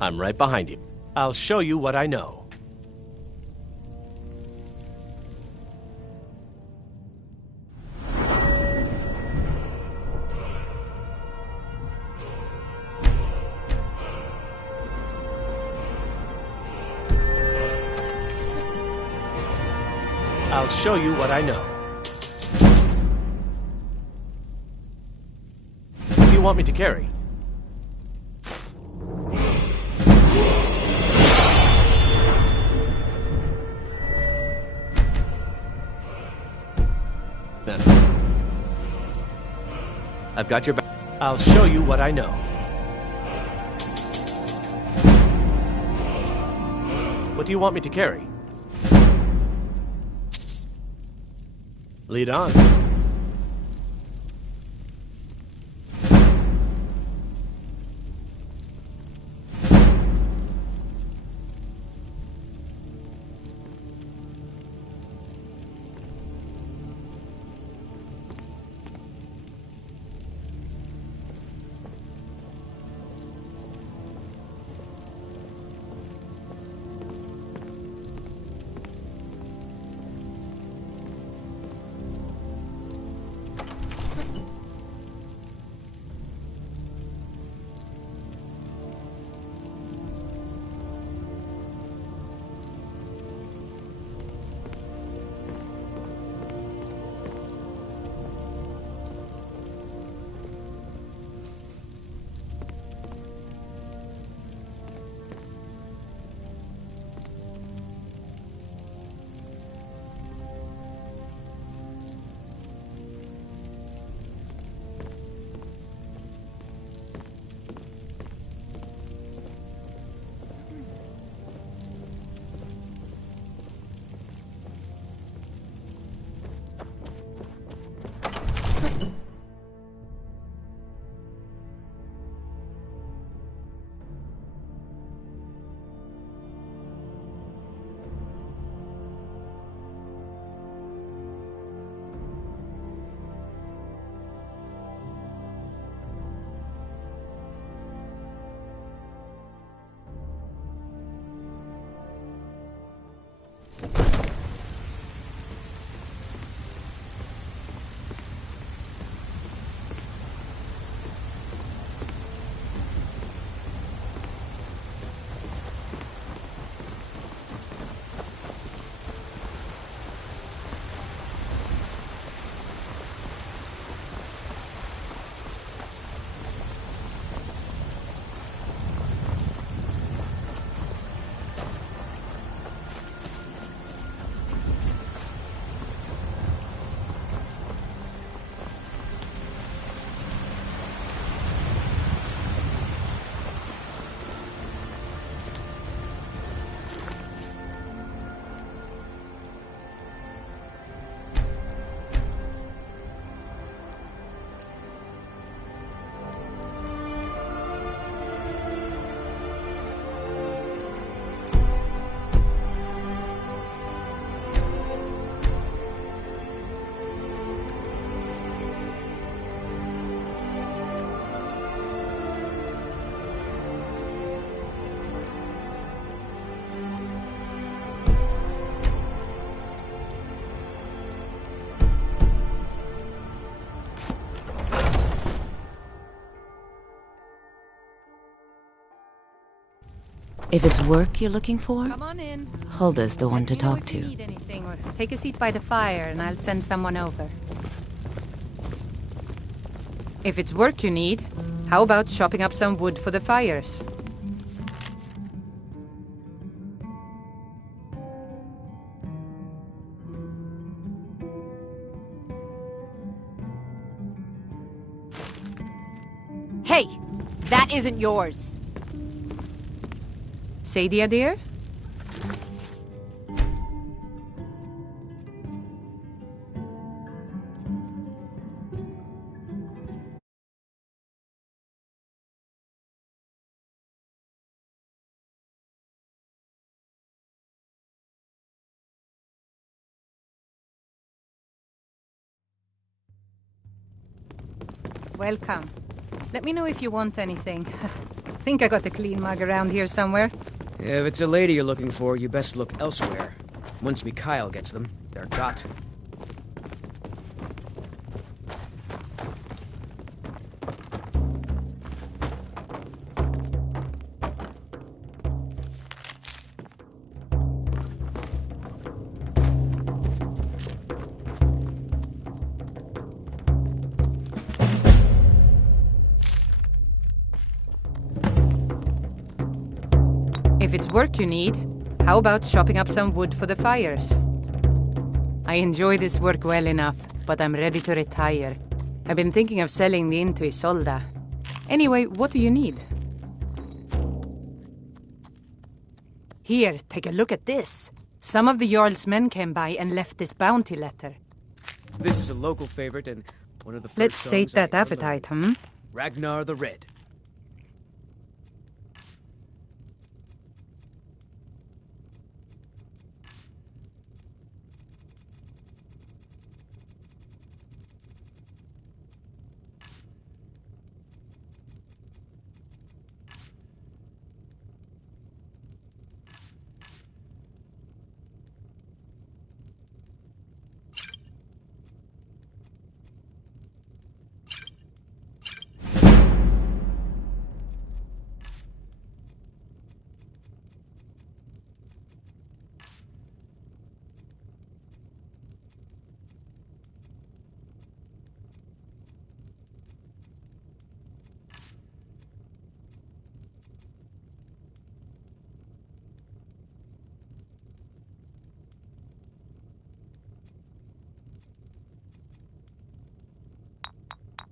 I'm right behind you. I'll show you what I know. I'll show you what I know. What do you want me to carry? Then I've got your back. I'll show you what I know. What do you want me to carry? Lead on. If it's work you're looking for, Come on in. Hulda's the one to talk If you to. need anything, or take a seat by the fire and I'll send someone over. If it's work you need, how about chopping up some wood for the fires? Hey! That isn't yours! Sadia, dear? Welcome. Let me know if you want anything. think I got a clean mug around here somewhere. If it's a lady you're looking for, you best look elsewhere. Once Mikhail gets them, they're got. If it's work you need, how about chopping up some wood for the fires? I enjoy this work well enough, but I'm ready to retire. I've been thinking of selling the inn to Isolda. Anyway, what do you need? Here, take a look at this. Some of the Jarl's men came by and left this bounty letter. This is a local favorite and one of the first Let's sate songs I that ever appetite, learned. Ragnar the Red.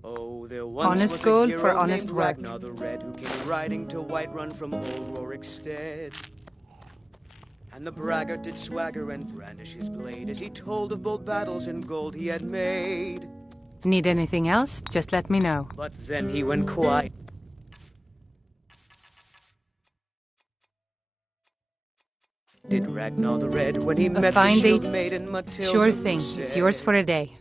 Oh, there once Honest was a gold hero for honest named work. Ragnar the Red, who came riding to Whiterun from old Rorikstead. And the braggart did swagger and brandish his blade as he told of bold battles and gold he had made. Need anything else? Just let me know. But then he went quiet. Did Ragnar the Red when he met fine the shield date. maiden Matilda? Sure who thing. said, It's yours for a day.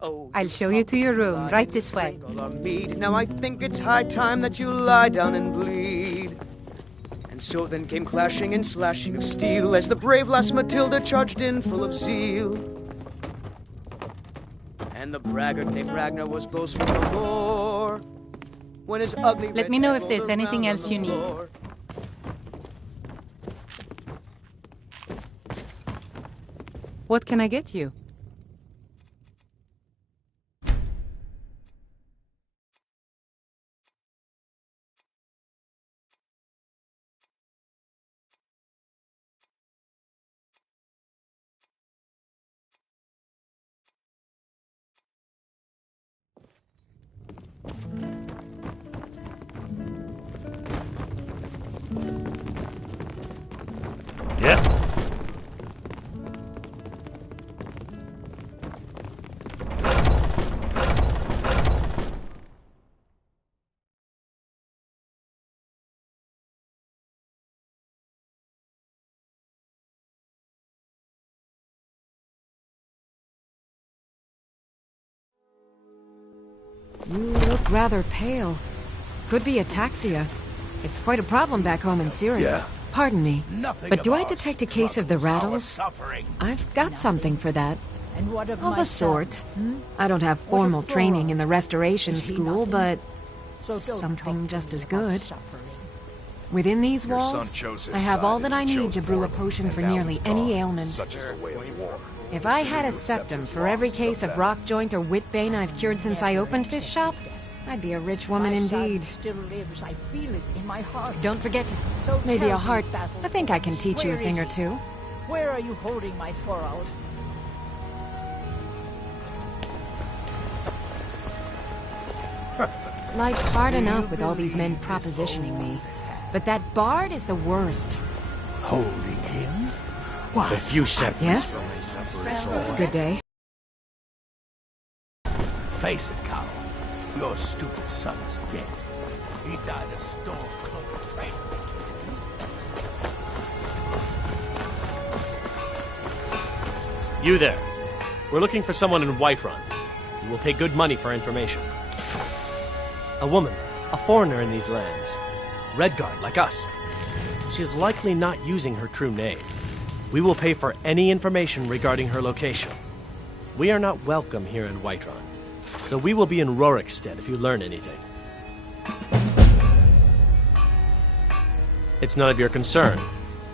"Oh, I'll show you to your room, right this way." Drink all our mead. Now I think it's high time that you lie down and bleed. And so then came clashing and slashing of steel as the brave lass Matilda charged in full of zeal. And the braggart named Ragnar was boastful no more. When his ugly Let red me know head if there's rolled anything around else on the you need. floor. What can I get you? Yeah. You look rather pale. Could be ataxia. It's quite a problem back home in Syria. Yeah. Pardon me, Nothing but do I of our detect a case of the struggles, our rattles? suffering. I've got something for that. And what of Of my a sort. son? I don't have What of formal training in the Thor? restoration Is he school, nothing? but So don't something talk to just me as about good. suffering. Within these Your son walls, chose his I have all side that I and he need chose to brew a poorly, potion and for now nearly he's any gone. ailment. Such is the way of war. If The I sooner had a you accept septum his for every loss, case the of better. rock joint or whitbane I've cured since I opened this shop, I'd be a rich woman My son indeed. still lives. I feel it in my heart. Don't forget to... So maybe tell a me, heart. Battle I think I can teach you a where thing is or he? two. Where are you holding my Thorald? Life's hard enough with all these men propositioning me. But that bard is the worst. Holding him? Why? If you said Yes? Good day. Face it, Carol. Your stupid son is dead. He died a storm cloak of fate. You there. We're looking for someone in Whiterun. You will pay good money for information. A woman, A foreigner in these lands. Redguard, like us. She's likely not using her true name. We will pay for any information regarding her location. We are not welcome here in Whiterun, so we will be in Rorikstead if you learn anything. It's none of your concern.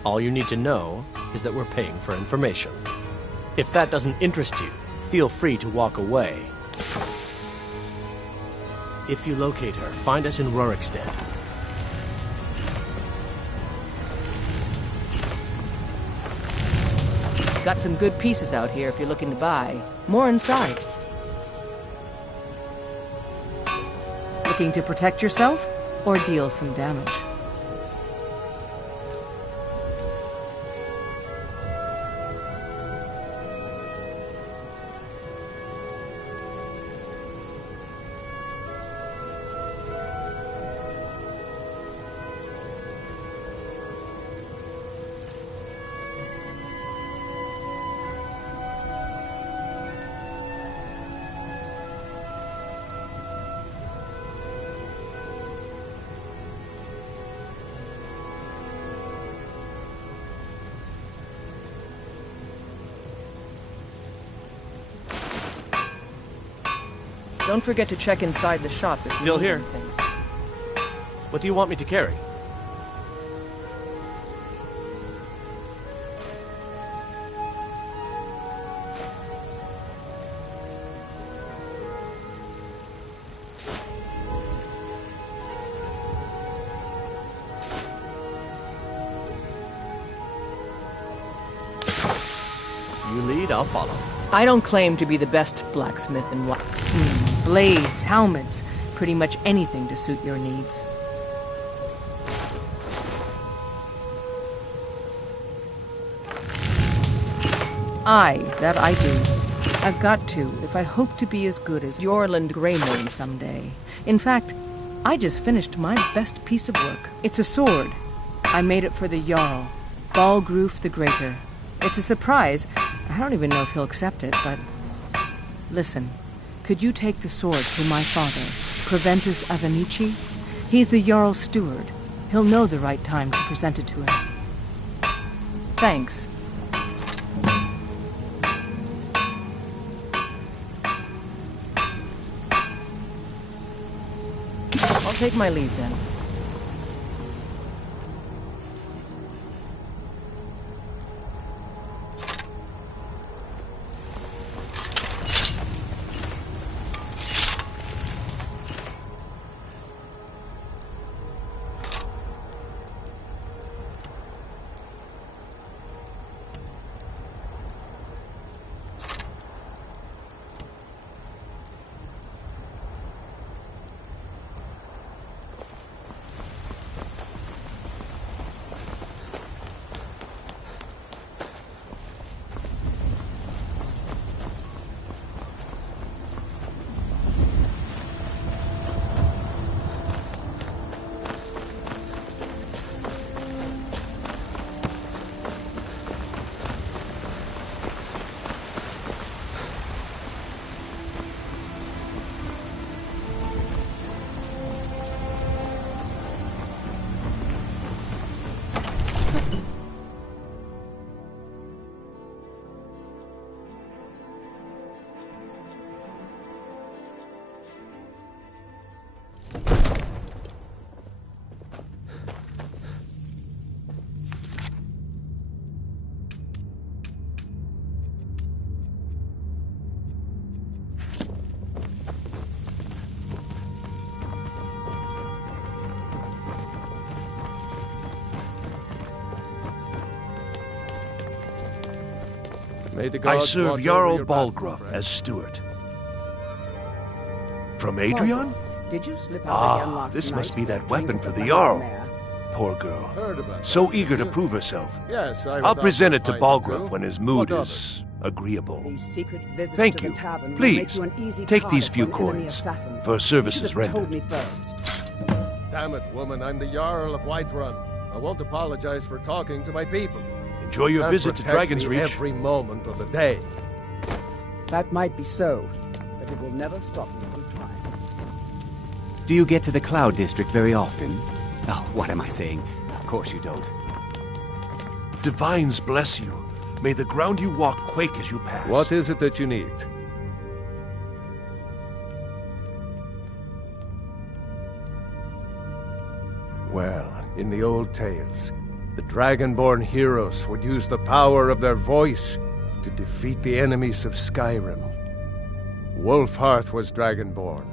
All you need to know is that we're paying for information. If that doesn't interest you, feel free to walk away. If you locate her, find us in Rorikstead. Got some good pieces out here if you're looking to buy. More inside. Looking to protect yourself or deal some damage? Don't forget to check inside the shop if you Still need here. anything. What do you want me to carry? You lead, I'll follow. I don't claim to be the best blacksmith in what. Blades, helmets, pretty much anything to suit your needs. Aye, that I do. I've got to, if I hope to be as good as Yorland Greymorn someday. In fact, I just finished my best piece of work. It's a sword. I made it for the Jarl, Balgroof the Greater. It's a surprise. I don't even know if he'll accept it, but... Listen, could you take the sword to my father, Proventus Avenici? He's the Jarl's steward. He'll know the right time to present it to him. Thanks. I'll take my leave then. I serve Jarl Balgruf as steward. From Adrian? Did you slip out again last This night? must be that weapon for the Jarl. Poor girl. So eager to prove herself. Yes, I'll present it to Balgruf when his mood is agreeable. These secret visits Thank to you. the tavern will Please, make you an easy take these target few for an enemy coins assassin. for You services should have told rendered. me first. Damn it, woman, I'm the Jarl of Whiterun. I won't apologize for talking to my people. Enjoy your Can't visit to protect Dragon's me Reach. every moment of the day. That might be so, but it will never stop me from trying. Do you get to the Cloud District very often? Oh, what am I saying? Of course you don't. Divines bless you. May the ground you walk quake as you pass. What is it that you need? Well, in the old tales, the Dragonborn heroes would use the power of their voice to defeat the enemies of Skyrim. Wolfhearth was Dragonborn.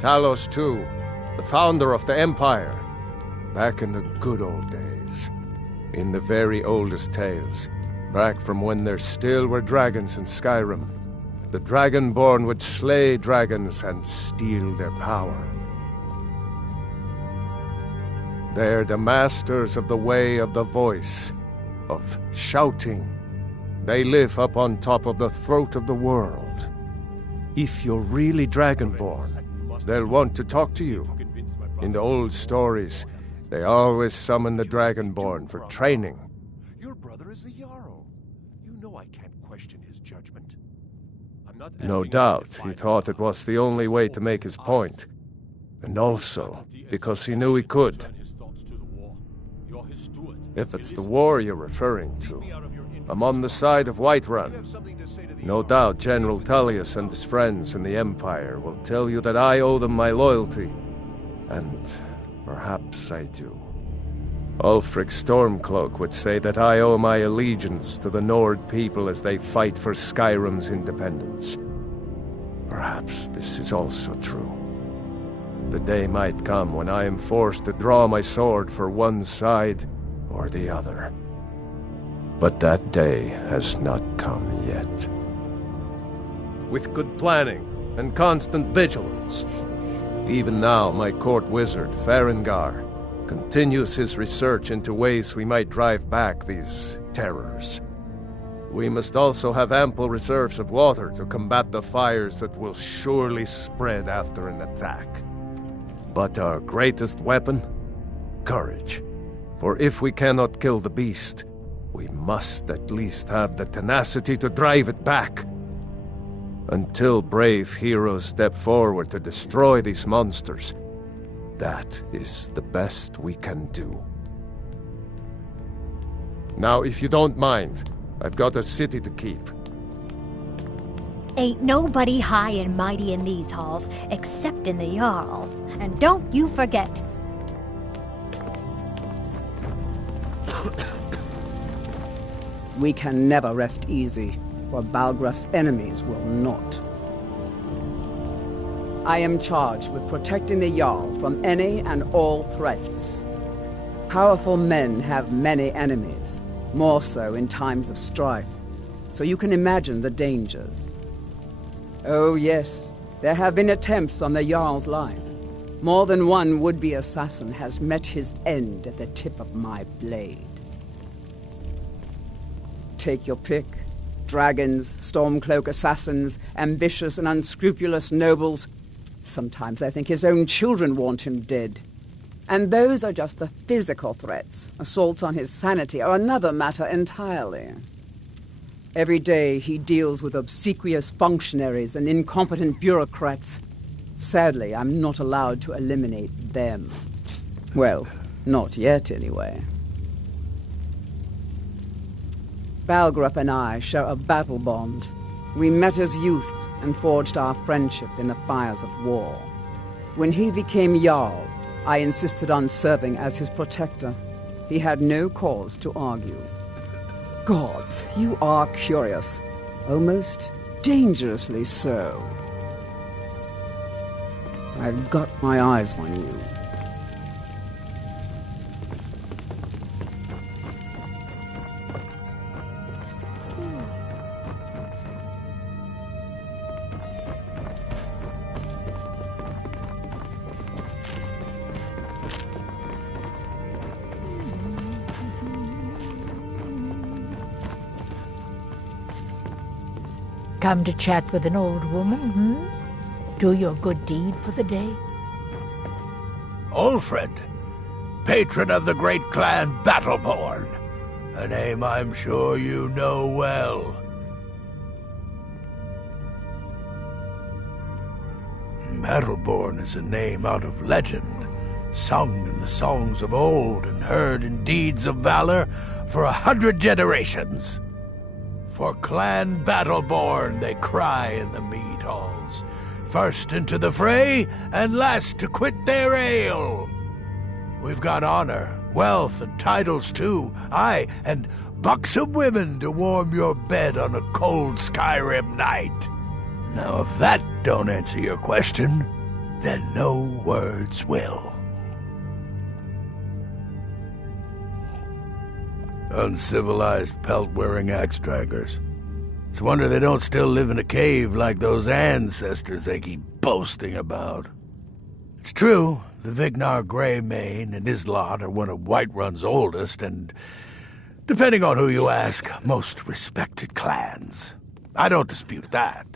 Talos too, the founder of the Empire. Back in the good old days. In the very oldest tales, back from when there still were dragons in Skyrim, the Dragonborn would slay dragons and steal their power. They're the masters of the way of the voice, of shouting. They live up on top of the throat of the world. If you're really Dragonborn, they'll want to talk to you. In the old stories, they always summon the Dragonborn for training. Your brother is the Jarl. You know I can't question his judgment. No doubt, he thought it was the only way to make his point. And also, because he knew he could. If it's the war you're referring to, I'm on the side of Whiterun. No doubt General Tullius and his friends in the Empire will tell you that I owe them my loyalty. And perhaps I do. Ulfric Stormcloak would say that I owe my allegiance to the Nord people as they fight for Skyrim's independence. Perhaps this is also true. The day might come when I am forced to draw my sword for one side or the other. But that day has not come yet. With good planning and constant vigilance, even now my court wizard, Farengar, continues his research into ways we might drive back these terrors. We must also have ample reserves of water to combat the fires that will surely spread after an attack. But our greatest weapon? Courage. For if we cannot kill the beast, we must at least have the tenacity to drive it back. Until brave heroes step forward to destroy these monsters, that is the best we can do. Now, if you don't mind, I've got a city to keep. Ain't nobody high and mighty in these halls, except in the Jarl. And don't you forget. We can never rest easy, for Balgraf's enemies will not. I am charged with protecting the Jarl from any and all threats. Powerful men have many enemies, more so in times of strife, so you can imagine the dangers. Oh yes, there have been attempts on the Jarl's life. More than one would-be assassin has met his end at the tip of my blade. Take your pick. Dragons, Stormcloak assassins, ambitious and unscrupulous nobles. Sometimes I think his own children want him dead. And those are just the physical threats. Assaults on his sanity are another matter entirely. Every day he deals with obsequious functionaries and incompetent bureaucrats. Sadly, I'm not allowed to eliminate them. Well, not yet anyway. Balgraf and I share a battle bond. We met as youths and forged our friendship in the fires of war. When he became Jarl, I insisted on serving as his protector. He had no cause to argue. Gods, you are curious. Almost dangerously so. I've got my eyes on you. Come to chat with an old woman, Do your good deed for the day? Ulfred, patron of the great clan Battleborn. A name I'm sure you know well. Battleborn is a name out of legend, sung in the songs of old and heard in deeds of valor for 100 generations. For Clan Battleborn they cry in the mead halls, first into the fray and last to quit their ale. We've got honor, wealth, and titles too, aye, and buxom women to warm your bed on a cold Skyrim night. Now, if that don't answer your question, then no words will. Uncivilized pelt-wearing axe-draggers. It's a wonder they don't still live in a cave like those ancestors they keep boasting about. It's true, the Veknyre Greymane and his lot are one of Whiterun's oldest and, depending on who you ask, most respected clans. I don't dispute that.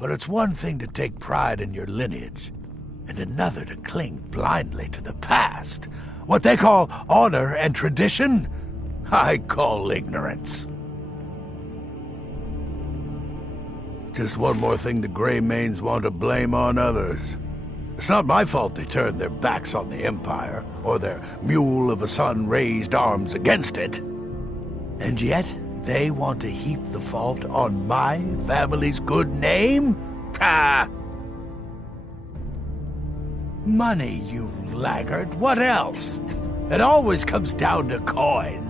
But it's one thing to take pride in your lineage, and another to cling blindly to the past. What they call honor and tradition, I call ignorance. Just one more thing the Greymanes want to blame on others. It's not my fault they turned their backs on the Empire, or their mule of a son raised arms against it. And yet, they want to heap the fault on my family's good name? Ah! Money, you laggard. What else? It always comes down to coin.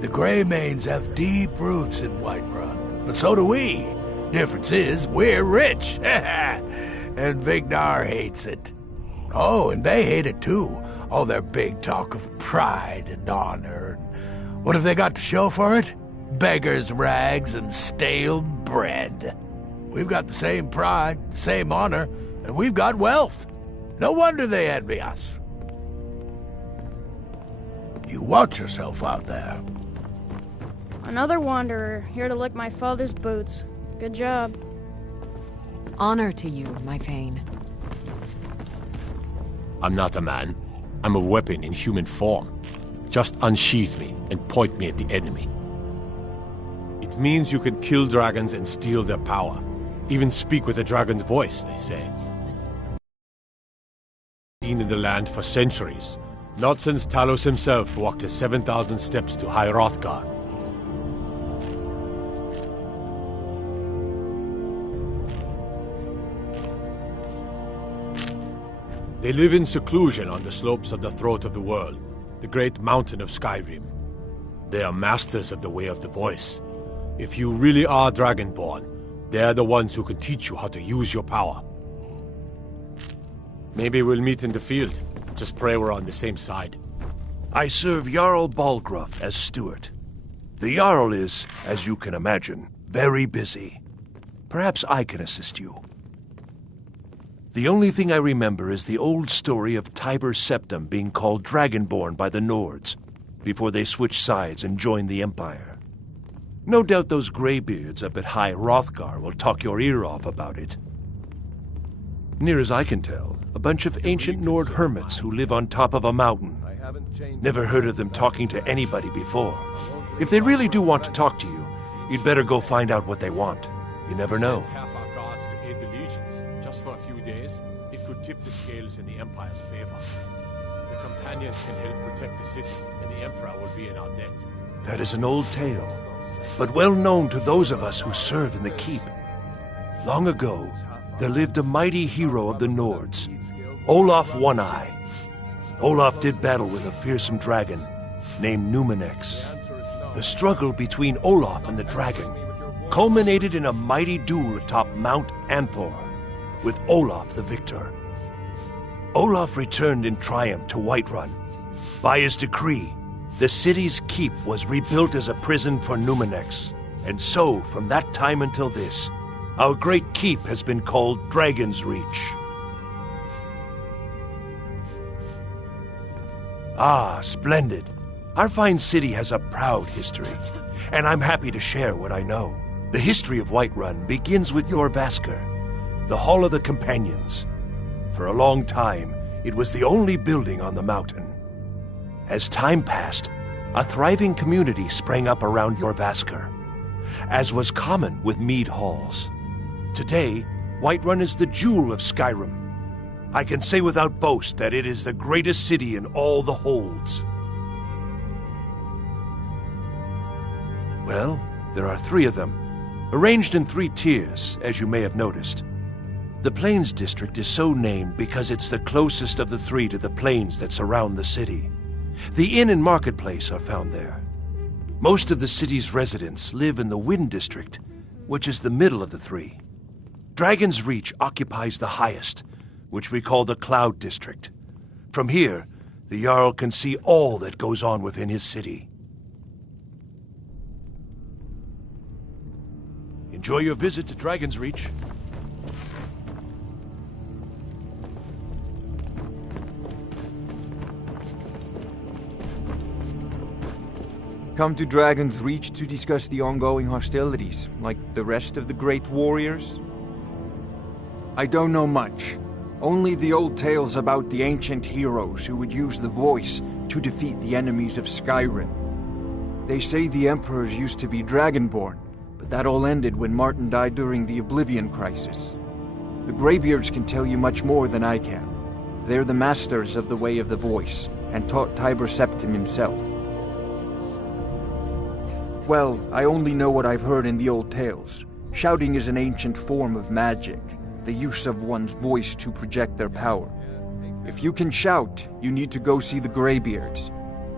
The Greymanes have deep roots in Whiterun, but so do we. Difference is, we're rich. And Veknyre hates it. Oh, and they hate it too. All their big talk of pride and honor. What have they got to show for it? Beggars' rags and stale bread. We've got the same pride, the same honor, and we've got wealth. No wonder they envy us. You watch yourself out there. Another wanderer, here to lick my father's boots. Good job. Honor to you, my Thane. I'm not a man. I'm a weapon in human form. Just unsheath me and point me at the enemy. It means you can kill dragons and steal their power. Even speak with a dragon's voice, they say. Been in the land for centuries. Not since Talos himself walked his 7,000 steps to High Hrothgar. They live in seclusion on the slopes of the Throat of the World, the great mountain of Skyrim. They are masters of the way of the voice. If you really are Dragonborn, they're the ones who can teach you how to use your power. Maybe we'll meet in the field. Just pray we're on the same side. I serve Jarl Balgruuf as steward. The Jarl is, as you can imagine, very busy. Perhaps I can assist you. The only thing I remember is the old story of Tiber Septim being called Dragonborn by the Nords, before they switched sides and joined the Empire. No doubt those graybeards up at High Hrothgar will talk your ear off about it. Near as I can tell, a bunch of ancient Nord hermits who live on top of a mountain. Never heard of them talking to anybody before. If they really do want to talk to you, you'd better go find out what they want. You never know. Half our guards to aid the legions. Just for a few days, it could tip the scales in the Empire's favor. The companions can help protect the city, and the Emperor will be in our debt. That is an old tale, but well known to those of us who serve in the keep. Long ago, there lived a mighty hero of the Nords, Olaf One-Eye. Olaf did battle with a fearsome dragon named Numenex. The struggle between Olaf and the dragon culminated in a mighty duel atop Mount Anthor, with Olaf the victor. Olaf returned in triumph to Whiterun. By his decree, the city's keep was rebuilt as a prison for Numenex, and so, from that time until this, our great keep has been called Dragon's Reach. Ah, splendid. Our fine city has a proud history, and I'm happy to share what I know. The history of Whiterun begins with Jorrvaskr, the Hall of the Companions. For a long time, it was the only building on the mountain. As time passed, a thriving community sprang up around Jorrvaskr, as was common with mead halls. Today, Whiterun is the jewel of Skyrim. I can say without boast that it is the greatest city in all the holds. Well, there are 3 of them, arranged in 3 tiers, as you may have noticed. The Plains District is so named because it's the closest of the 3 to the plains that surround the city. The inn and marketplace are found there. Most of the city's residents live in the Wind District, which is the middle of the 3. Dragon's Reach occupies the highest, which we call the Cloud District. From here, the Jarl can see all that goes on within his city. Enjoy your visit to Dragon's Reach. Come to Dragon's Reach to discuss the ongoing hostilities, like the rest of the great warriors? I don't know much. Only the old tales about the ancient heroes who would use the voice to defeat the enemies of Skyrim. They say the emperors used to be dragonborn, but that all ended when Martin died during the Oblivion Crisis. The Greybeards can tell you much more than I can. They're the masters of the way of the voice, and taught Tiber Septim himself. Well, I only know what I've heard in the old tales. Shouting is an ancient form of magic, the use of one's voice to project their power. If you can shout, you need to go see the Greybeards.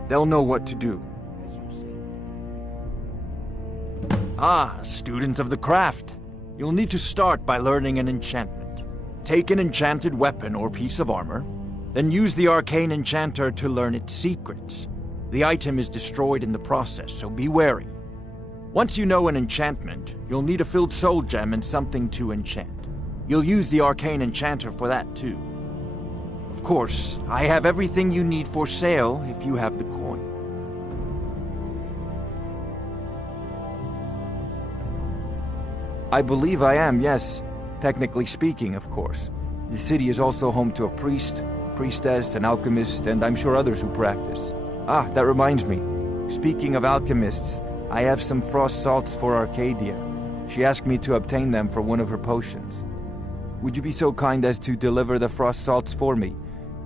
They'll know what to do. Ah, student of the craft. You'll need to start by learning an enchantment. Take an enchanted weapon or piece of armor, then use the arcane enchanter to learn its secrets. The item is destroyed in the process, so be wary. Once you know an enchantment, you'll need a filled soul gem and something to enchant. You'll use the arcane enchanter for that too. Of course, I have everything you need for sale if you have the coin. I believe I am, yes. Technically speaking, of course. The city is also home to a priest, priestess, an alchemist, and I'm sure others who practice. Ah, that reminds me. Speaking of alchemists, I have some frost salts for Arcadia. She asked me to obtain them for one of her potions. Would you be so kind as to deliver the frost salts for me?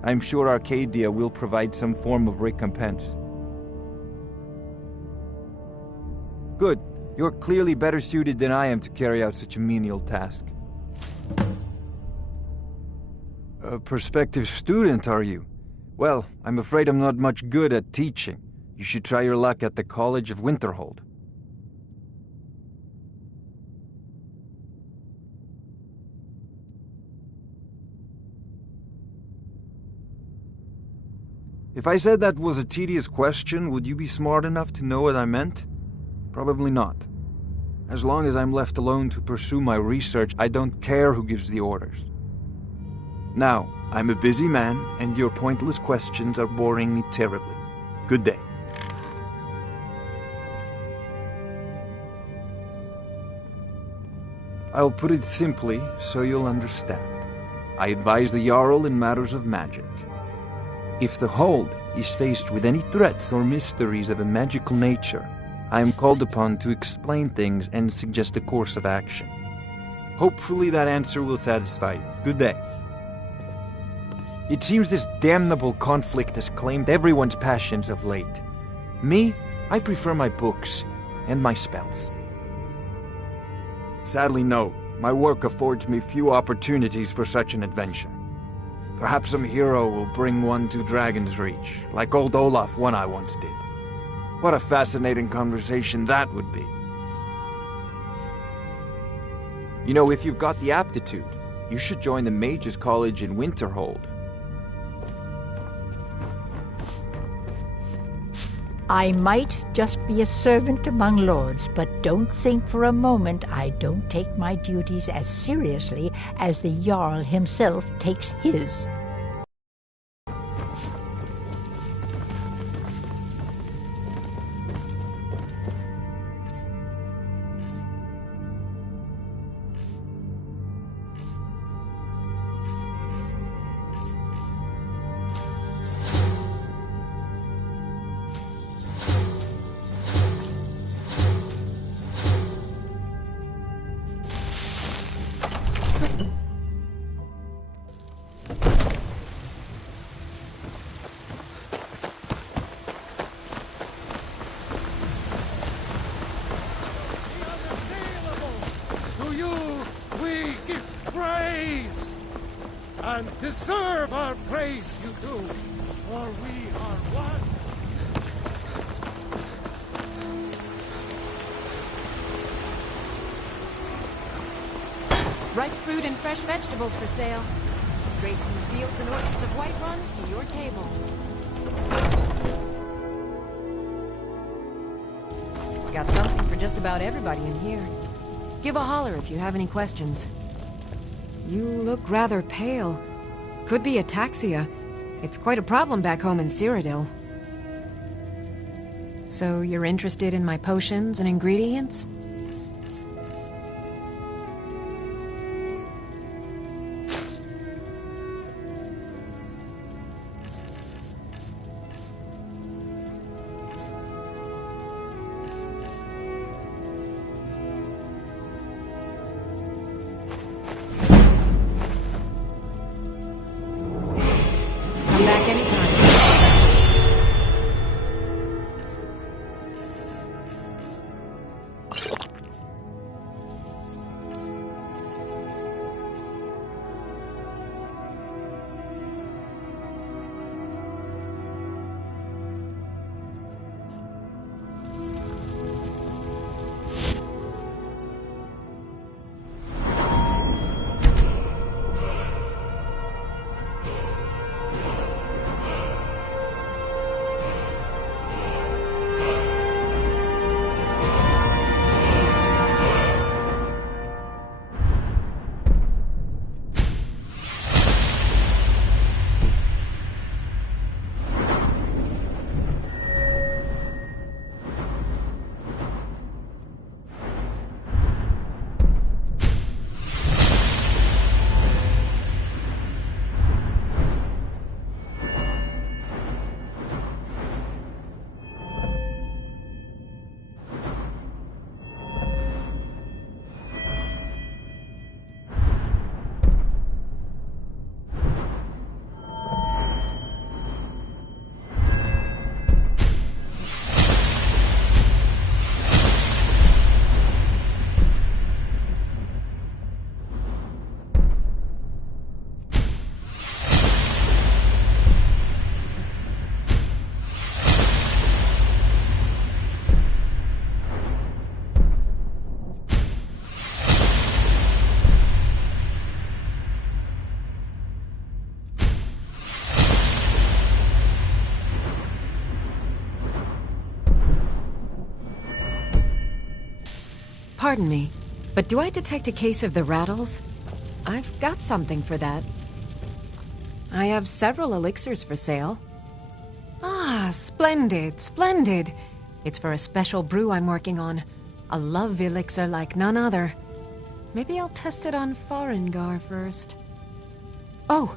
I'm sure Arcadia will provide some form of recompense. Good. You're clearly better suited than I am to carry out such a menial task. A prospective student, are you? Well, I'm afraid I'm not much good at teaching. You should try your luck at the College of Winterhold. If I said that was a tedious question, would you be smart enough to know what I meant? Probably not. As long as I'm left alone to pursue my research, I don't care who gives the orders. Now, I'm a busy man, and your pointless questions are boring me terribly. Good day. I'll put it simply so you'll understand. I advise the Jarl in matters of magic. If the Hold is faced with any threats or mysteries of a magical nature, I am called upon to explain things and suggest a course of action. Hopefully that answer will satisfy you. Good day. It seems this damnable conflict has claimed everyone's passions of late. Me, I prefer my books and my spells. Sadly, no. My work affords me few opportunities for such an adventure. Perhaps some hero will bring one to Dragon's Reach, like old Olaf One Eye once did. What a fascinating conversation that would be. You know, if you've got the aptitude, you should join the Mages College in Winterhold. I might just be a servant among lords, but don't think for a moment I don't take my duties as seriously as the Jarl himself takes his. and deserve our praise you do, for we are one. Ripe fruit and fresh vegetables for sale. Straight from the fields and orchards of Whiterun to your table. Got something for just about everybody in here. Give a holler if you have any questions. You look rather pale. Could be ataxia. It's quite a problem back home in Cyrodiil. So you're interested in my potions and ingredients? Come back anytime. Pardon me, but do I detect a case of the rattles? I've got something for that. I have several elixirs for sale. Ah, splendid, splendid. It's for a special brew I'm working on. A love elixir like none other. Maybe I'll test it on Farengar first. Oh,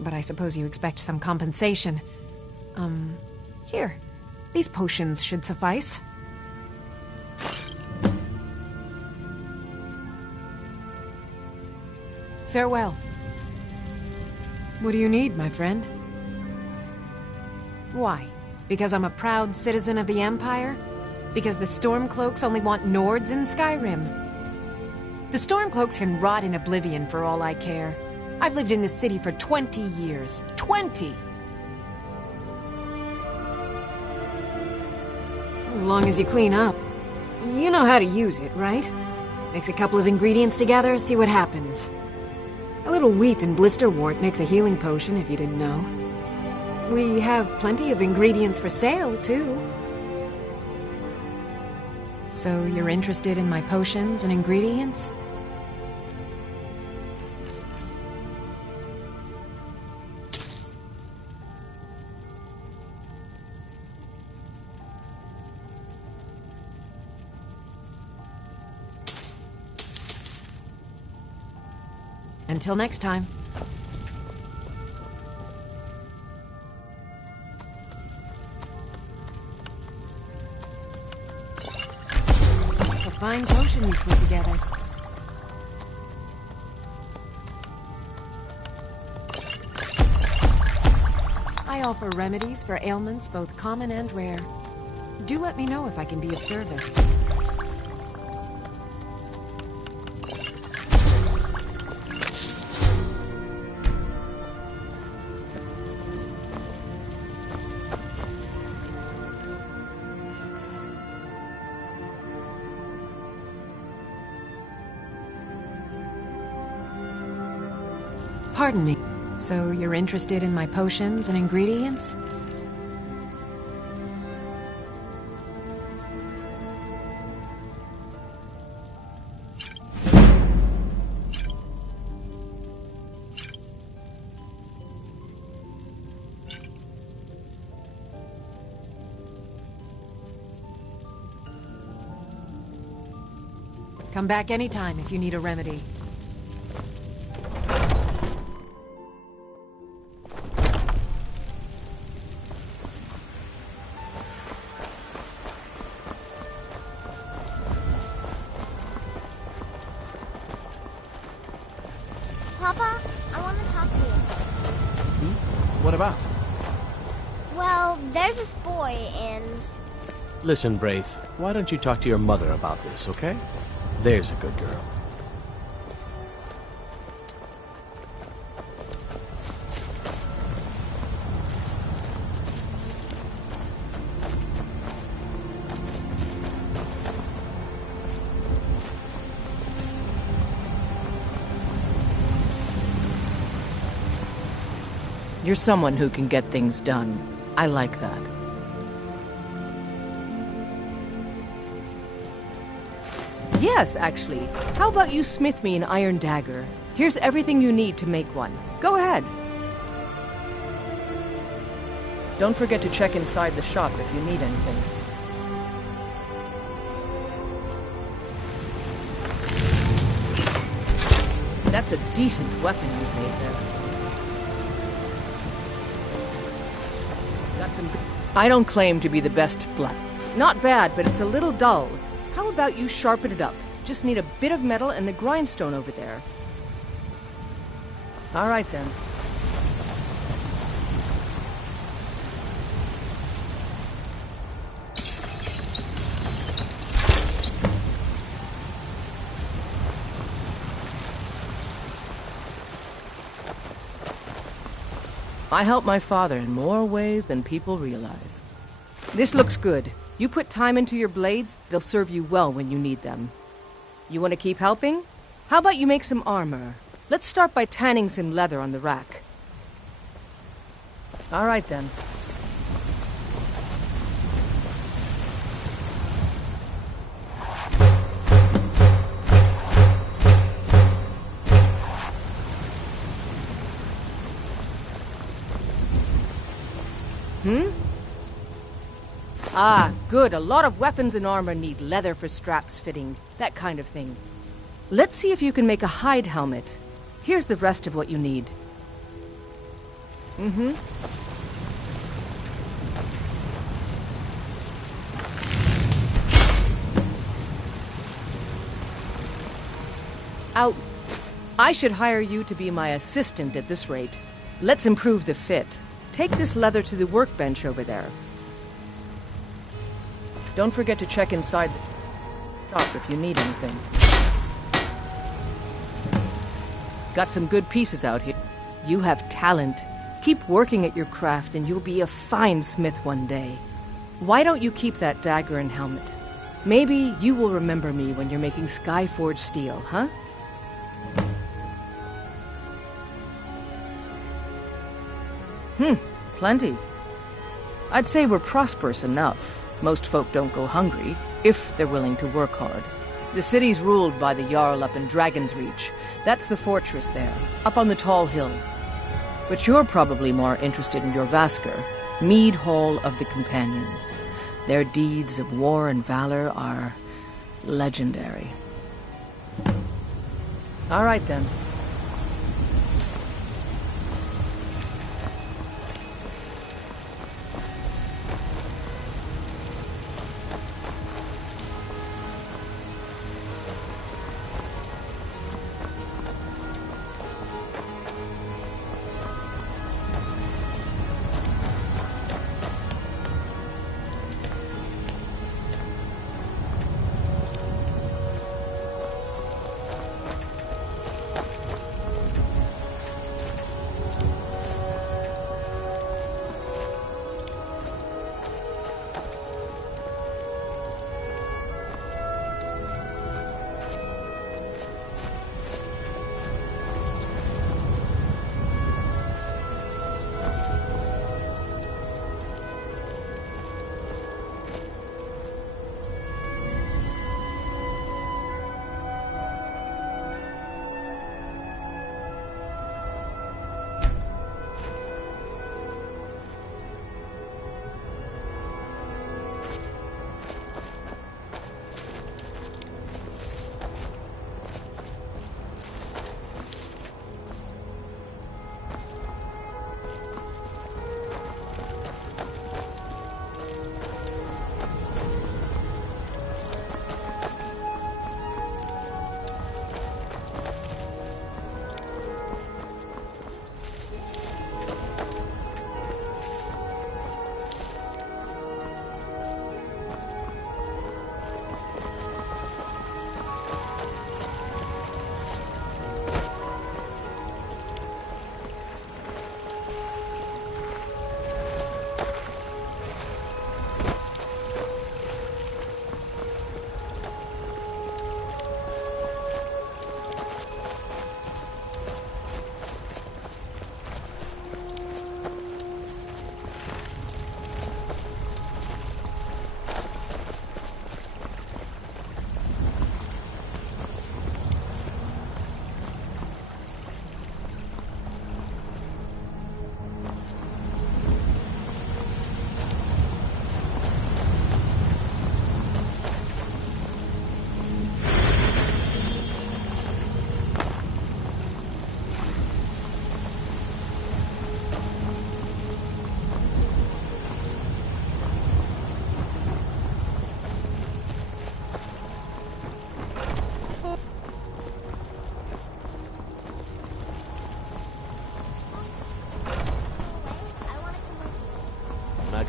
but I suppose you expect some compensation. Here. These potions should suffice. Farewell. What do you need, my friend? Why? Because I'm a proud citizen of the Empire? Because the Stormcloaks only want Nords in Skyrim? The Stormcloaks can rot in oblivion for all I care. I've lived in this city for 20 years. 20! As long as you clean up. You know how to use it, right? Mix a couple of ingredients together, see what happens. A little wheat and blisterwort makes a healing potion, if you didn't know. We have plenty of ingredients for sale, too. So you're interested in my potions and ingredients? Until next time. It's a fine potion you put together. I offer remedies for ailments both common and rare. Do let me know if I can be of service. Pardon me. So you're interested in my potions and ingredients? Come back anytime if you need a remedy. Papa, I want to talk to you. What about? Well, there's this boy and... Listen, Braith, why don't you talk to your mother about this, okay? There's a good girl. You're someone who can get things done. I like that. Yes, actually. How about you smith me an iron dagger? Here's everything you need to make one. Go ahead. Don't forget to check inside the shop if you need anything. That's a decent weapon you've made there. Got some... I don't claim to be the best black. Not bad, but it's a little dull. How about you sharpen it up? Just need a bit of metal and the grindstone over there. All right, then. I help my father in more ways than people realize. This looks good. You put time into your blades, they'll serve you well when you need them. You want to keep helping? How about you make some armor? Let's start by tanning some leather on the rack. All right, then. Ah, good. A lot of weapons and armor need leather for straps fitting, that kind of thing. Let's see if you can make a hide helmet. Here's the rest of what you need. Out. I should hire you to be my assistant at this rate. Let's improve the fit. Take this leather to the workbench over there. Don't forget to check inside the shop if you need anything. Got some good pieces out here. You have talent. Keep working at your craft and you'll be a fine smith one day. Why don't you keep that dagger and helmet? Maybe you will remember me when you're making Skyforged steel, huh? Plenty. I'd say we're prosperous enough. Most folk don't go hungry, if they're willing to work hard. The city's ruled by the Jarl up in Dragon's Reach. That's the fortress there, up on the tall hill. But you're probably more interested in your Vasker, Mead Hall of the Companions. Their deeds of war and valor are legendary. All right, then.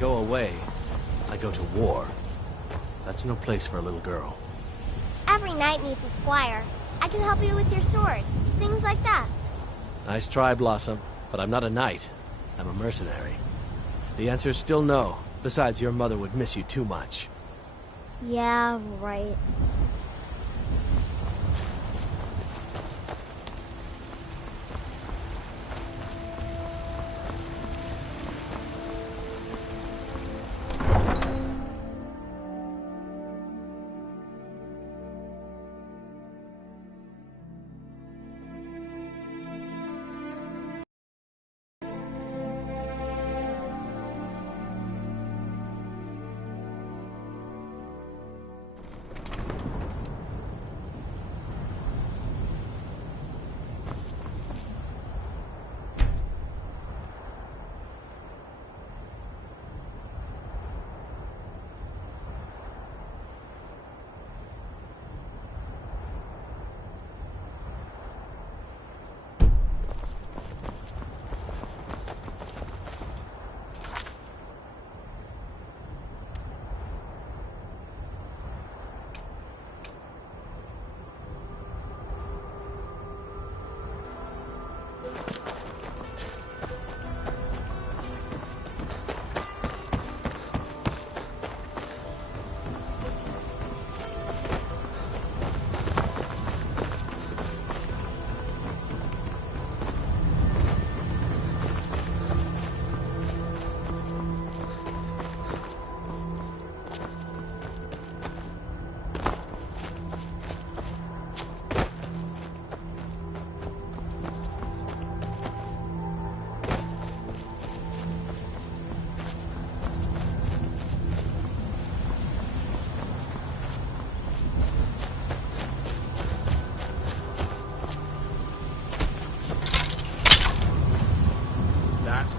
go away, I go to war. That's no place for a little girl. Every knight needs a squire. I can help you with your sword. Things like that. Nice try, Blossom, but I'm not a knight. I'm a mercenary. The answer is still no. Besides, your mother would miss you too much. Yeah, right.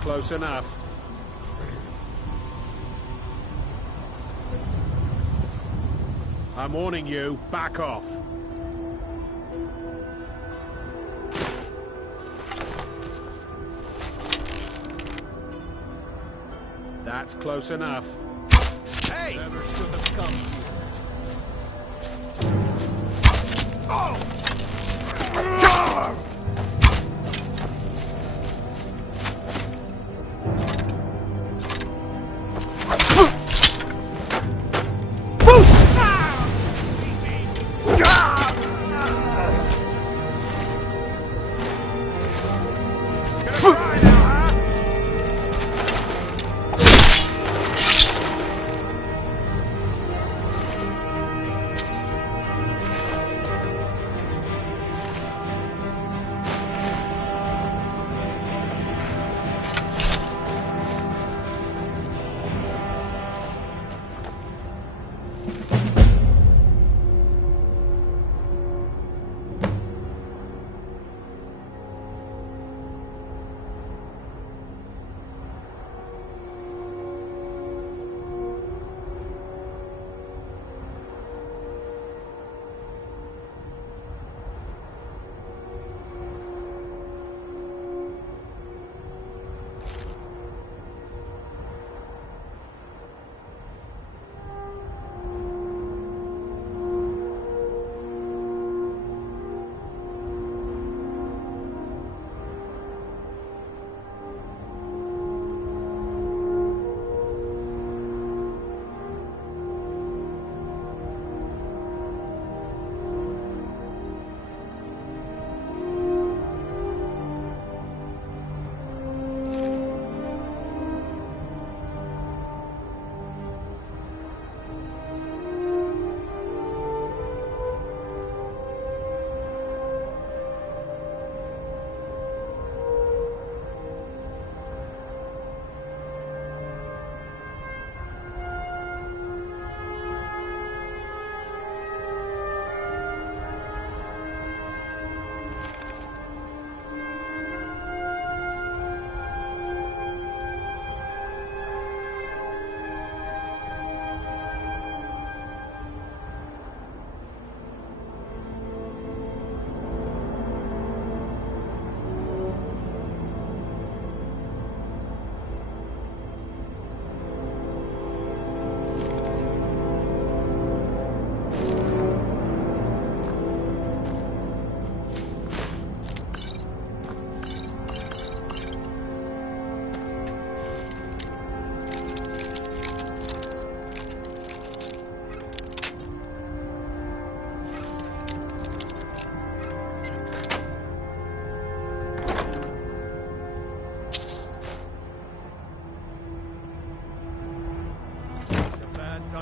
Close enough. I'm warning you, back off. That's close enough. Hey! Never should have come here. Oh!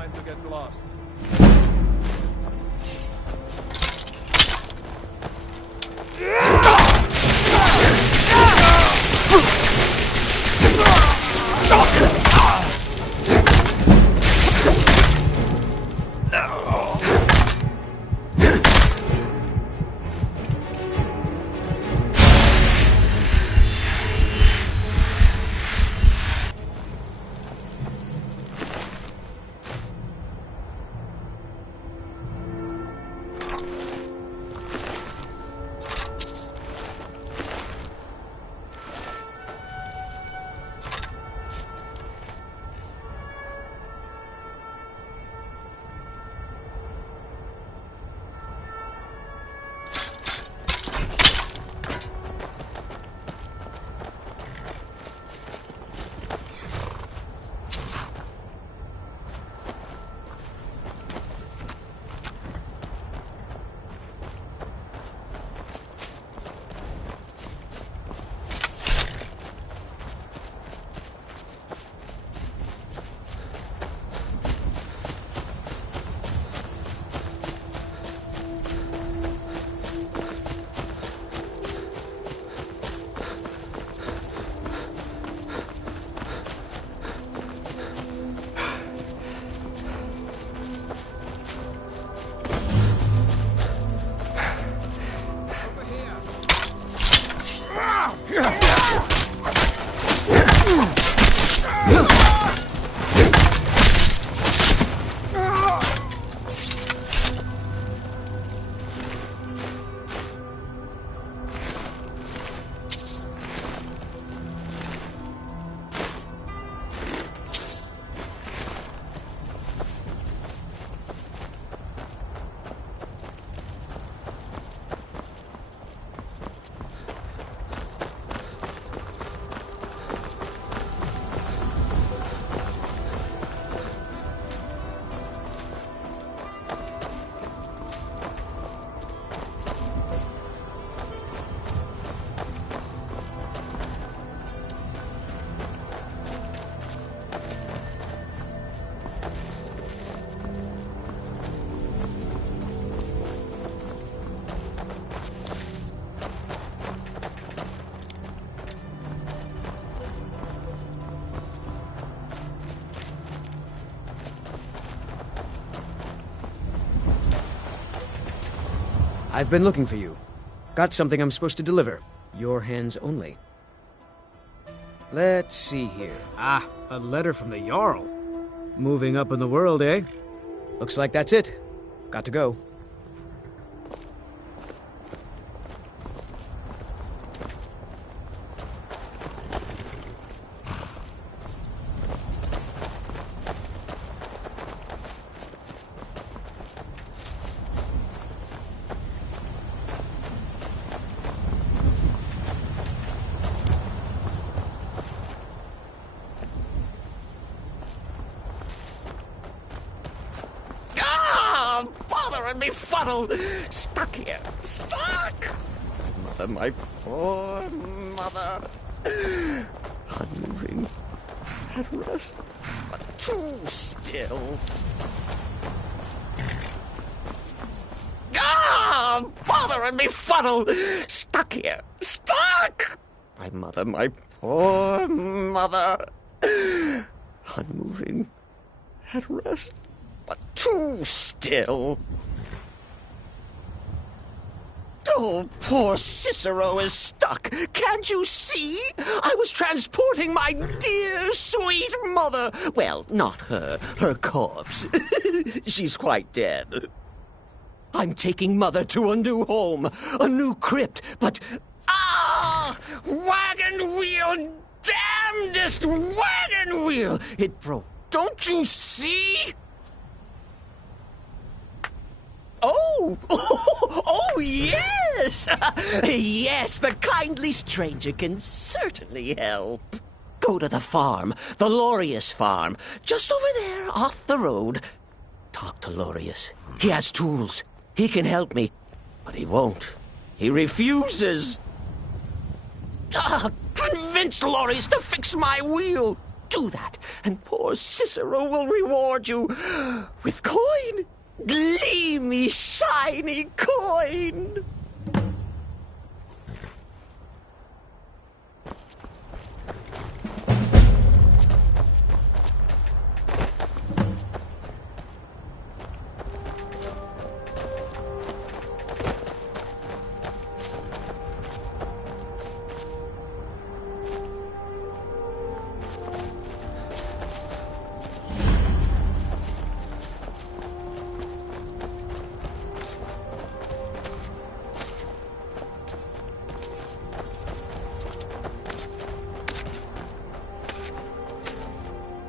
time to get lost. I've been looking for you. Got something I'm supposed to deliver. Your hands only. Let's see here. Ah, a letter from the Jarl. Moving up in the world, eh? Looks like that's it. Got to go. Me fuddled, stuck here, stuck! Mother, my poor mother, unmoving, at rest, but too still. Ah, bothering me fuddled, stuck here, stuck! My mother, my poor mother, unmoving, at rest, but too still. Oh, poor Cicero is stuck. Can't you see? I was transporting my dear, sweet mother. Well, not her. Her corpse. She's quite dead. I'm taking Mother to a new home, a new crypt, but... Ah! Wagon wheel! Damnedest wagon wheel! It broke. Don't you see? Oh! Oh, yes! Yes, the kindly stranger can certainly help. Go to the farm, the Lorius farm, just over there, off the road. Talk to Lorius. He has tools. He can help me. But he won't. He refuses. Convince Lorius to fix my wheel. Do that, and poor Cicero will reward you with coin. Gleamy, shiny coin.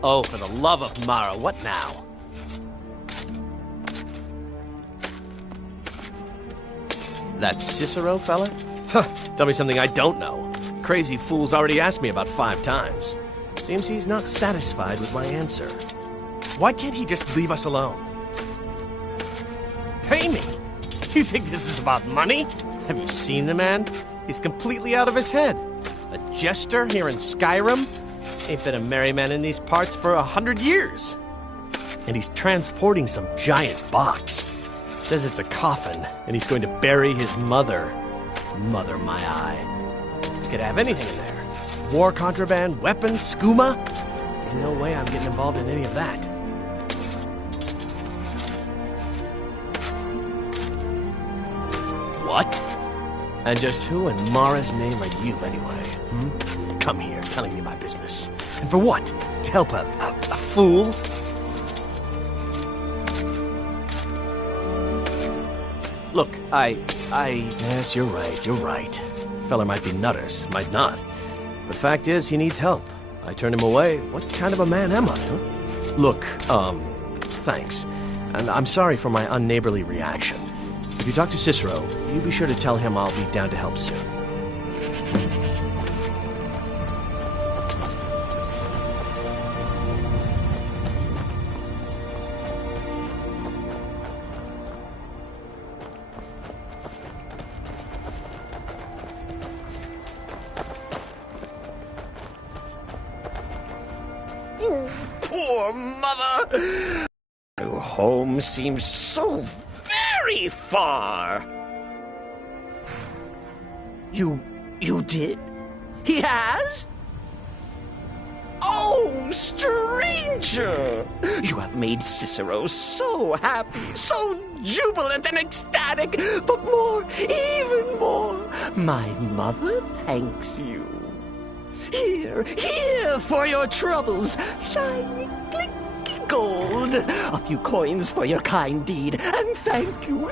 Oh, for the love of Mara, what now? That Cicero fella? Huh, tell me something I don't know. Crazy fool's already asked me about 5 times. Seems he's not satisfied with my answer. Why can't he just leave us alone? Pay me? You think this is about money? Have you seen the man? He's completely out of his head. A jester here in Skyrim? Ain't been a merry man in these parts for 100 years. And he's transporting some giant box. Says it's a coffin, and he's going to bury his mother. Mother, my eye. Could have anything in there. War contraband, weapons, skooma. Ain't no way I'm getting involved in any of that. What? And just who in Mara's name are you, anyway? Come here, telling me my business. And for what? To help a fool? Look, yes, you're right. Fella might be nutters, might not. The fact is, he needs help. I turn him away. What kind of a man am I, huh? Look, thanks. And I'm sorry for my unneighborly reaction. If you talk to Cicero, you be sure to tell him I'll be down to help soon. Poor mother! Home seems so very far. You did? He has? Oh, stranger! You have made Cicero so happy, so jubilant and ecstatic, but more, even more, my mother thanks you. Here for your troubles, shiny, clinky gold. A few coins for your kind deed, and thank you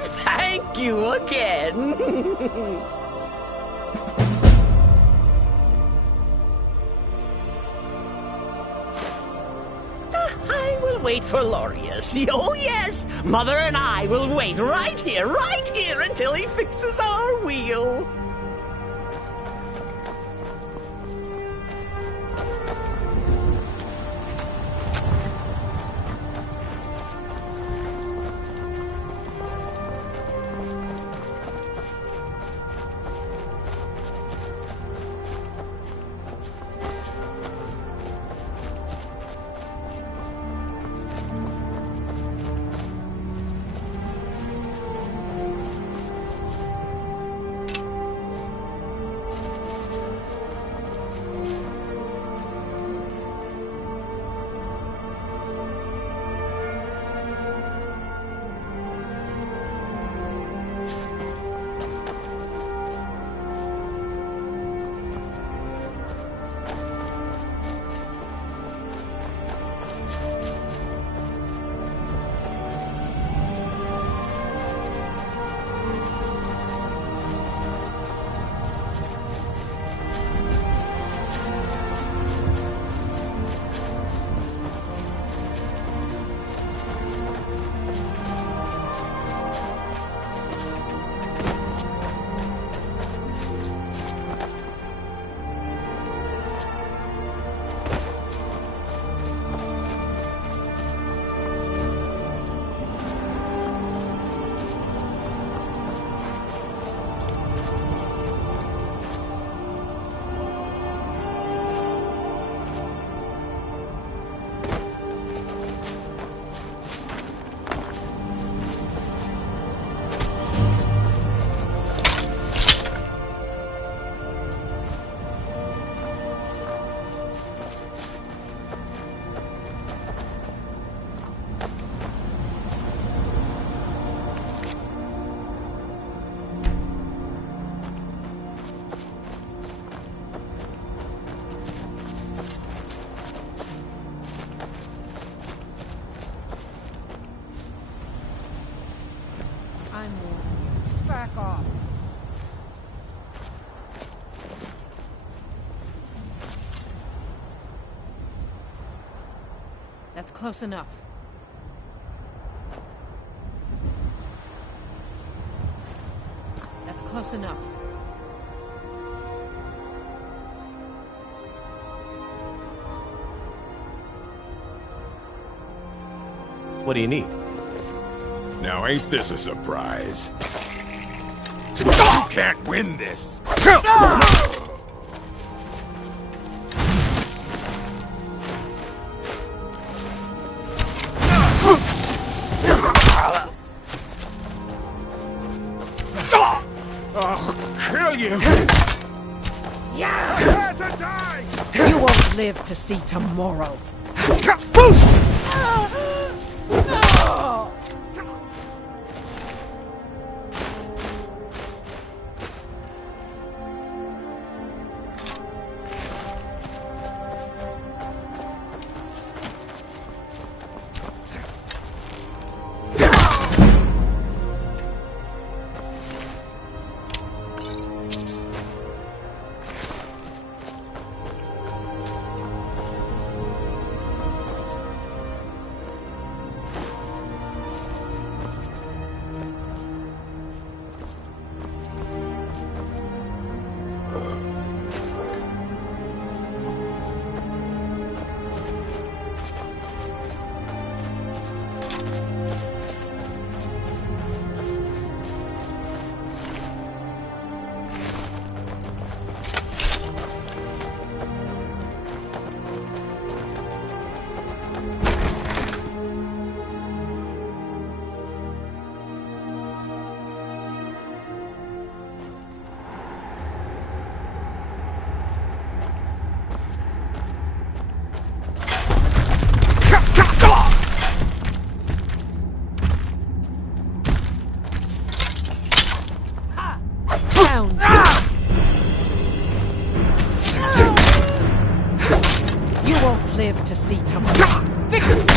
again. I will wait for Laureus. Oh, yes, Mother and I will wait right here until he fixes our wheel. That's close enough. That's close enough. What do you need? Now ain't this a surprise? You can't win this! I'll kill you! Yeah! To die! You won't live to see tomorrow. You won't live to see tomorrow. Victory!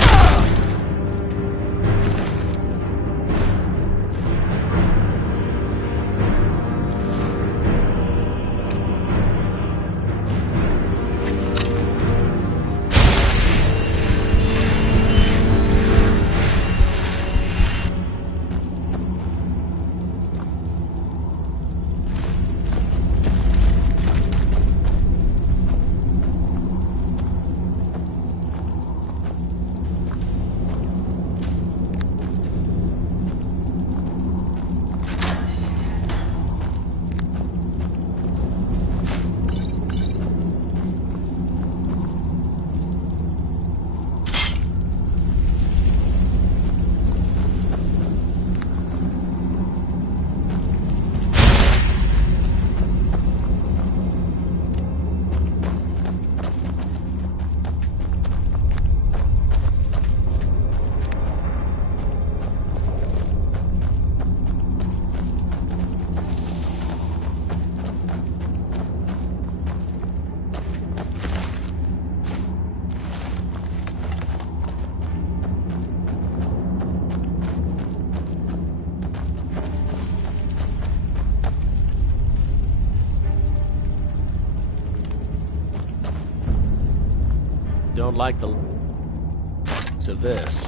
Don't like the looks of this.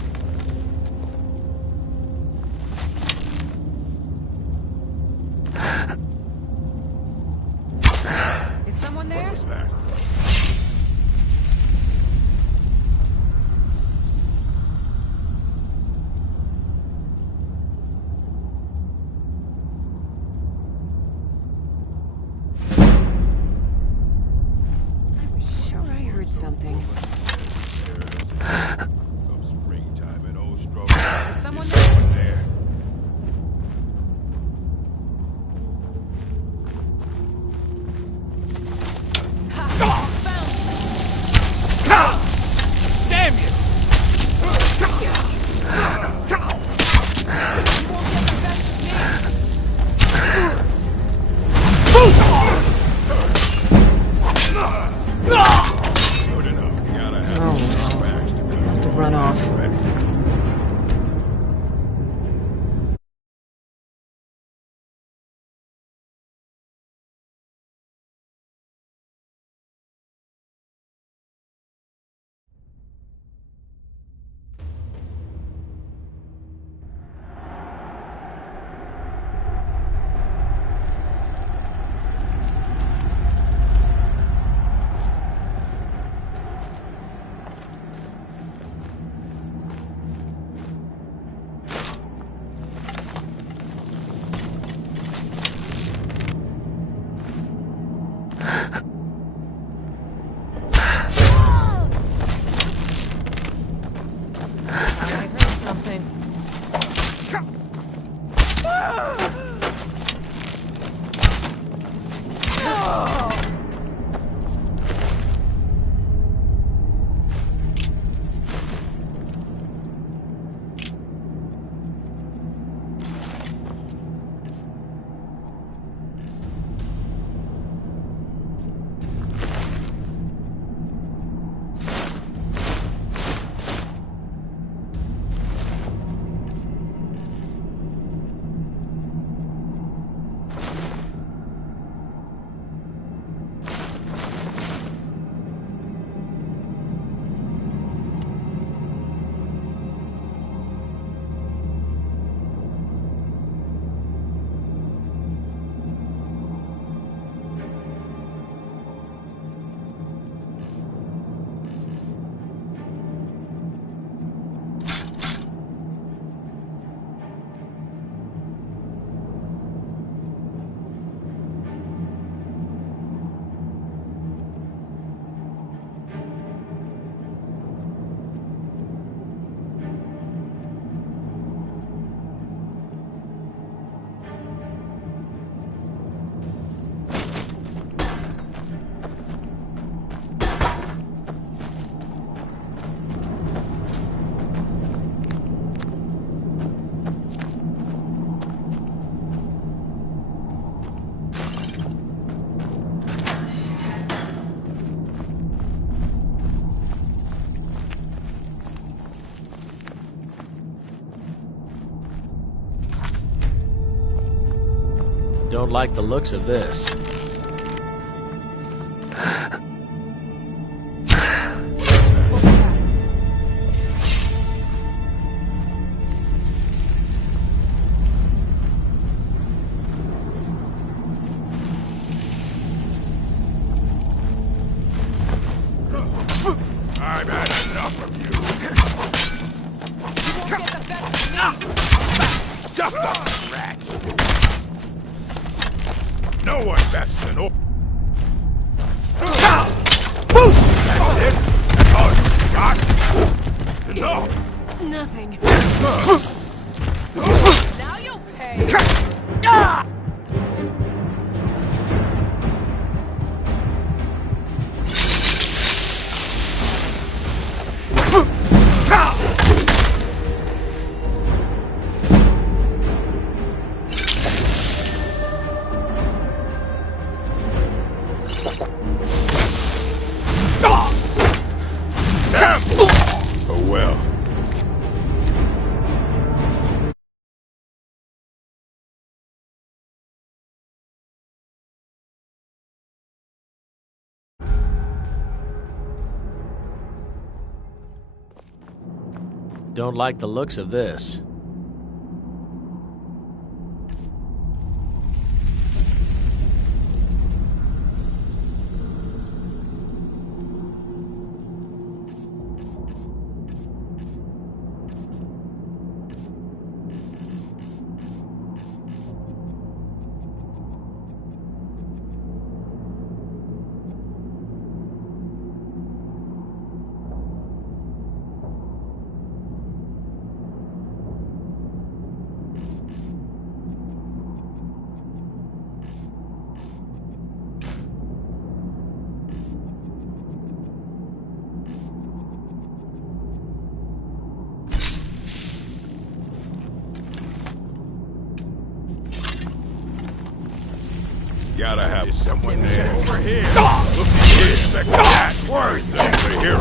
Is someone there? What was that? I'm sure I heard something. Is someone there? Damn you! Good enough. You gotta have Must have run off. Don't like the looks of this. I've had enough of you. Just a scratch. No one bests an orc. That's it? That's all you got? No. Nothing. Now you'll pay. Oh well. Don't like the looks of this. Gotta have someone there. Over here. Look here. Expect that. Where's the hero?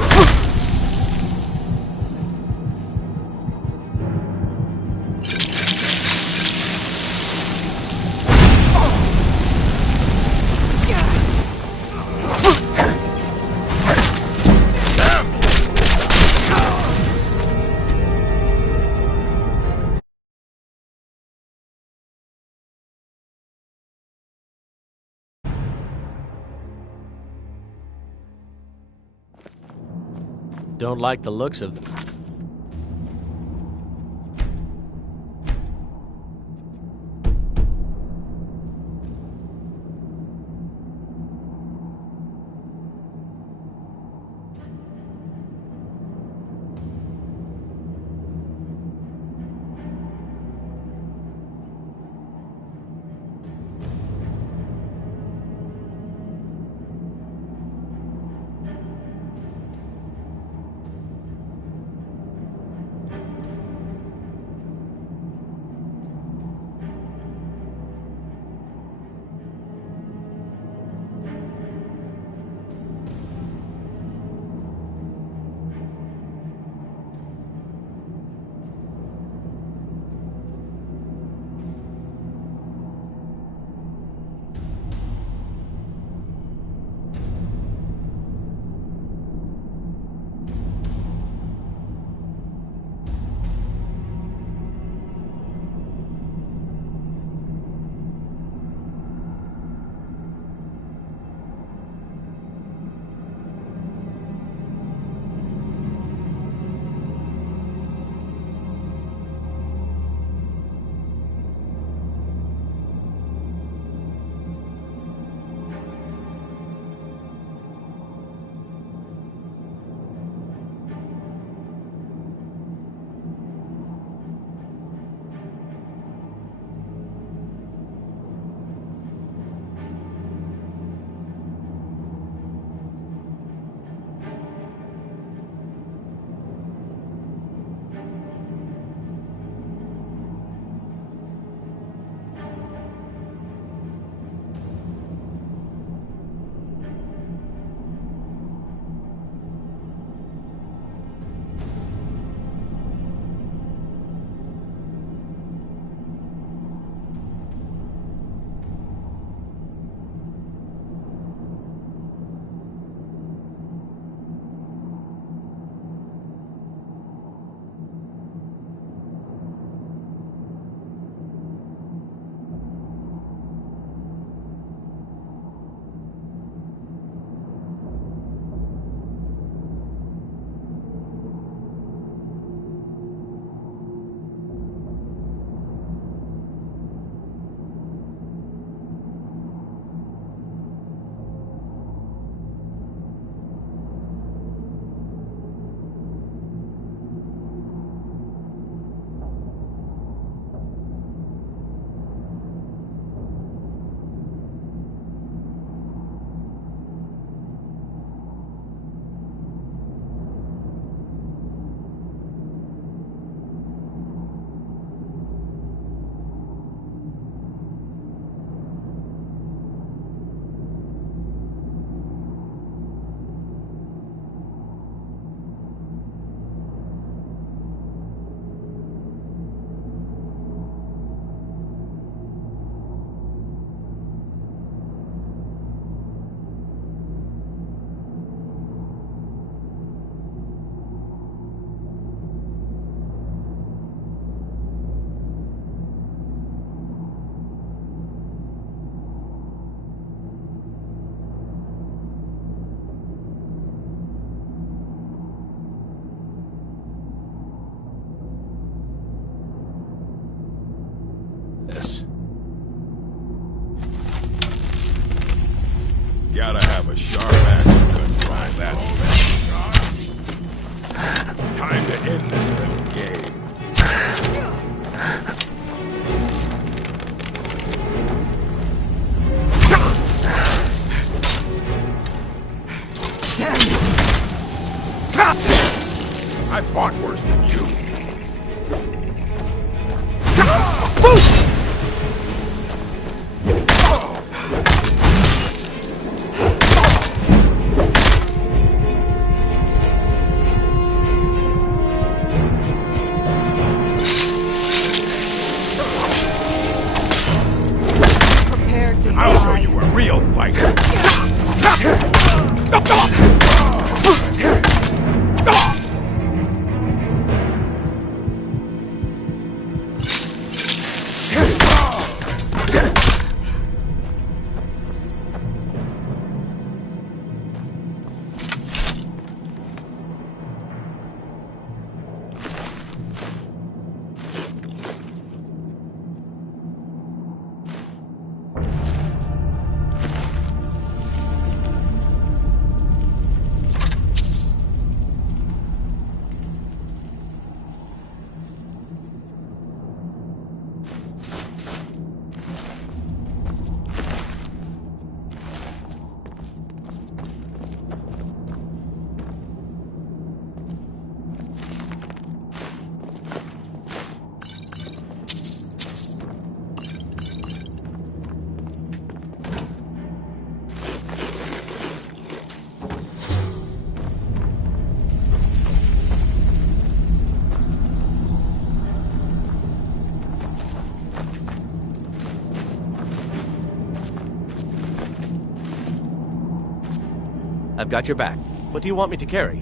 Don't like the looks of... I fought worse than you. I'll show you a real fighter. I've got your back. What do you want me to carry?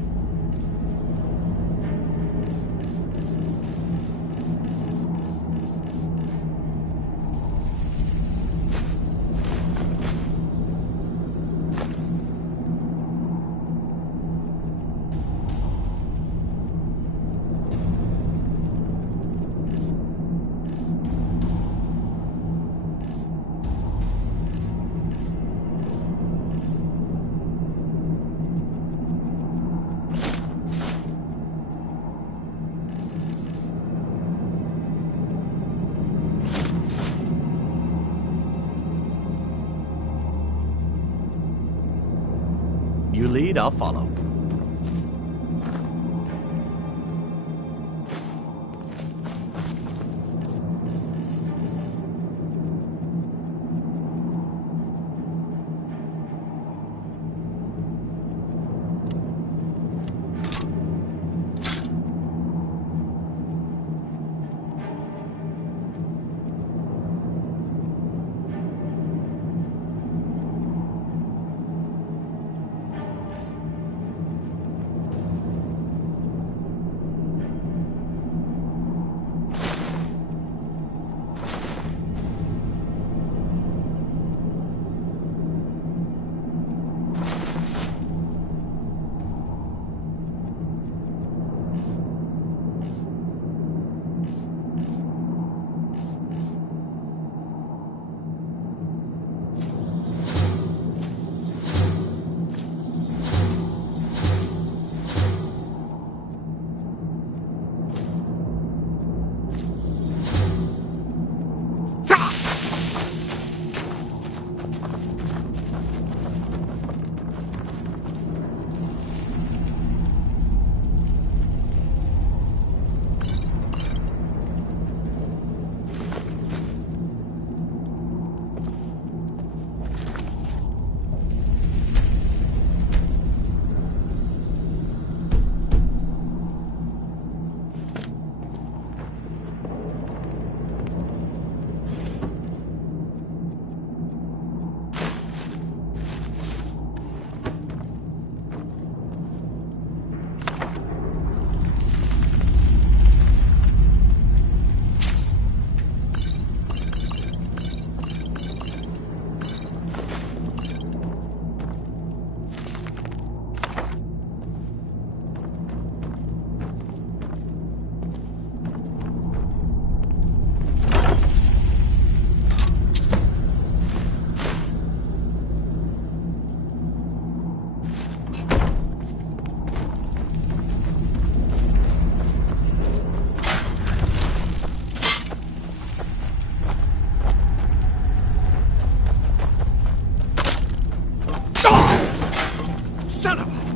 You lead, I'll follow. Son of a...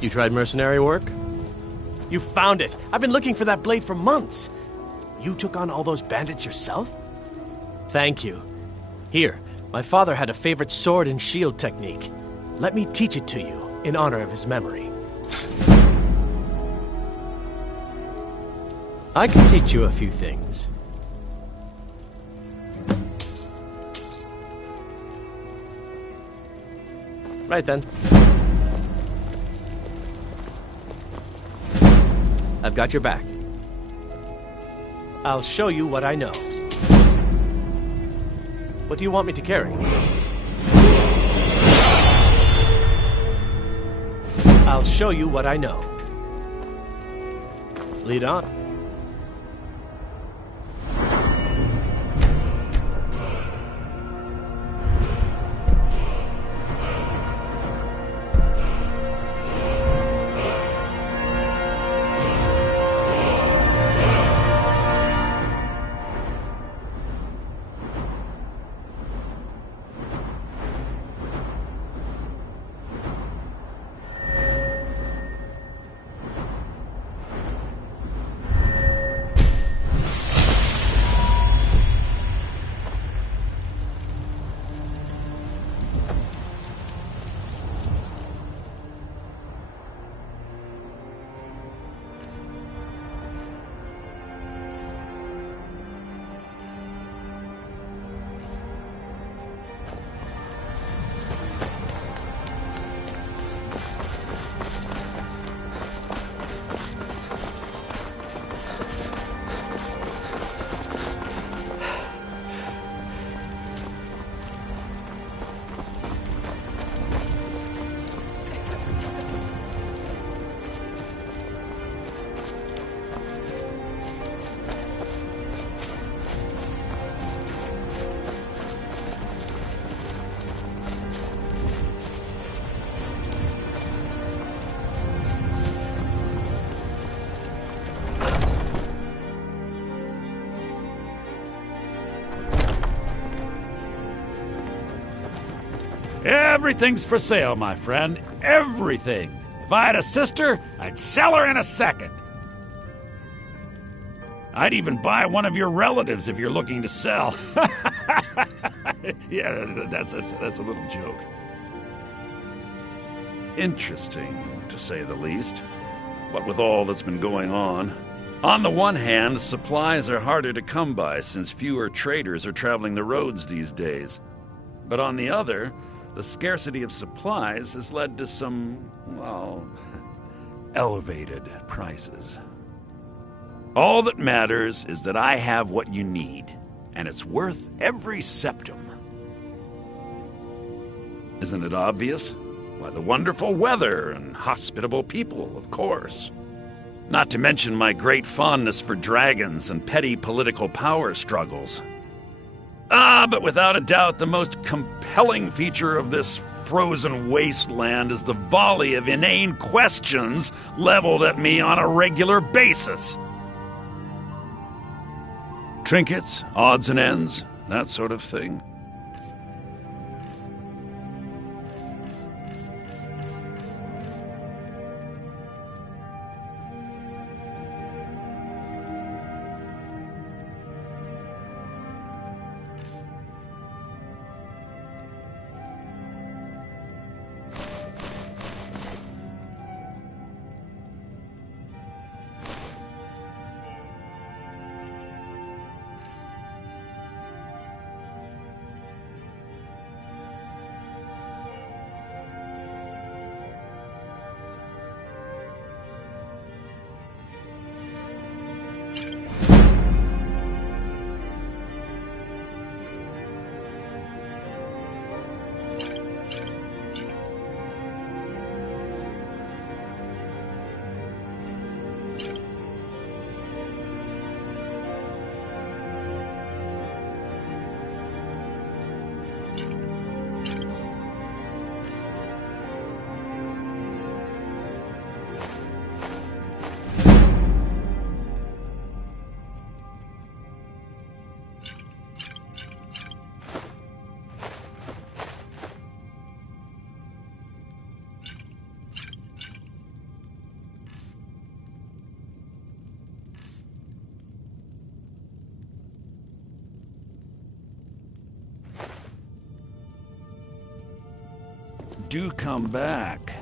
You tried mercenary work? You found it! I've been looking for that blade for months! You took on all those bandits yourself? Thank you. Here, my father had a favorite sword and shield technique. Let me teach it to you, in honor of his memory. I can teach you a few things. Right then. I've got your back. I'll show you what I know. What do you want me to carry? I'll show you what I know. Lead on. Everything's for sale, my friend. Everything. If I had a sister, I'd sell her in a second. I'd even buy one of your relatives if you're looking to sell. Yeah, that's a little joke. Interesting, to say the least. What with all that's been going on. On the one hand, supplies are harder to come by since fewer traders are traveling the roads these days. But on the other, the scarcity of supplies has led to some, well, elevated prices. All that matters is that I have what you need, and it's worth every septum. Isn't it obvious? Why, the wonderful weather and hospitable people, of course. Not to mention my great fondness for dragons and petty political power struggles. But without a doubt, the most compelling feature of this frozen wasteland is the volley of inane questions leveled at me on a regular basis. Trinkets, odds and ends, that sort of thing. do come back.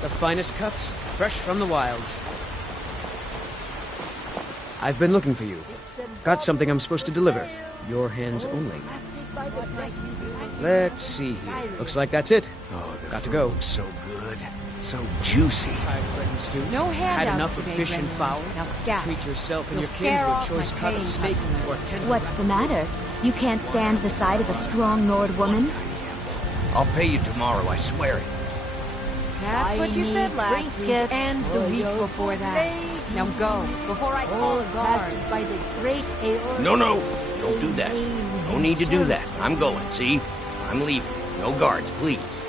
The finest cuts, fresh from the wilds. I've been looking for you. Got something I'm supposed to deliver. Your hands only. Let's see here. Looks like that's it. Oh, the got to go. So good. So juicy. No Had handouts enough of today, fish and Veknyre. foul? Now scat. Treat yourself and You'll your scare kin to a off choice my cut of paying steak customers. or tender. What's the matter? You can't stand the sight of a strong Nord woman? I'll pay you tomorrow, I swear it. That's what you said last week, and the week before that. Now go, before I call a guard. By the great Aeolus. No, don't do that. No need to do that. I'm going, see? I'm leaving. No guards, please.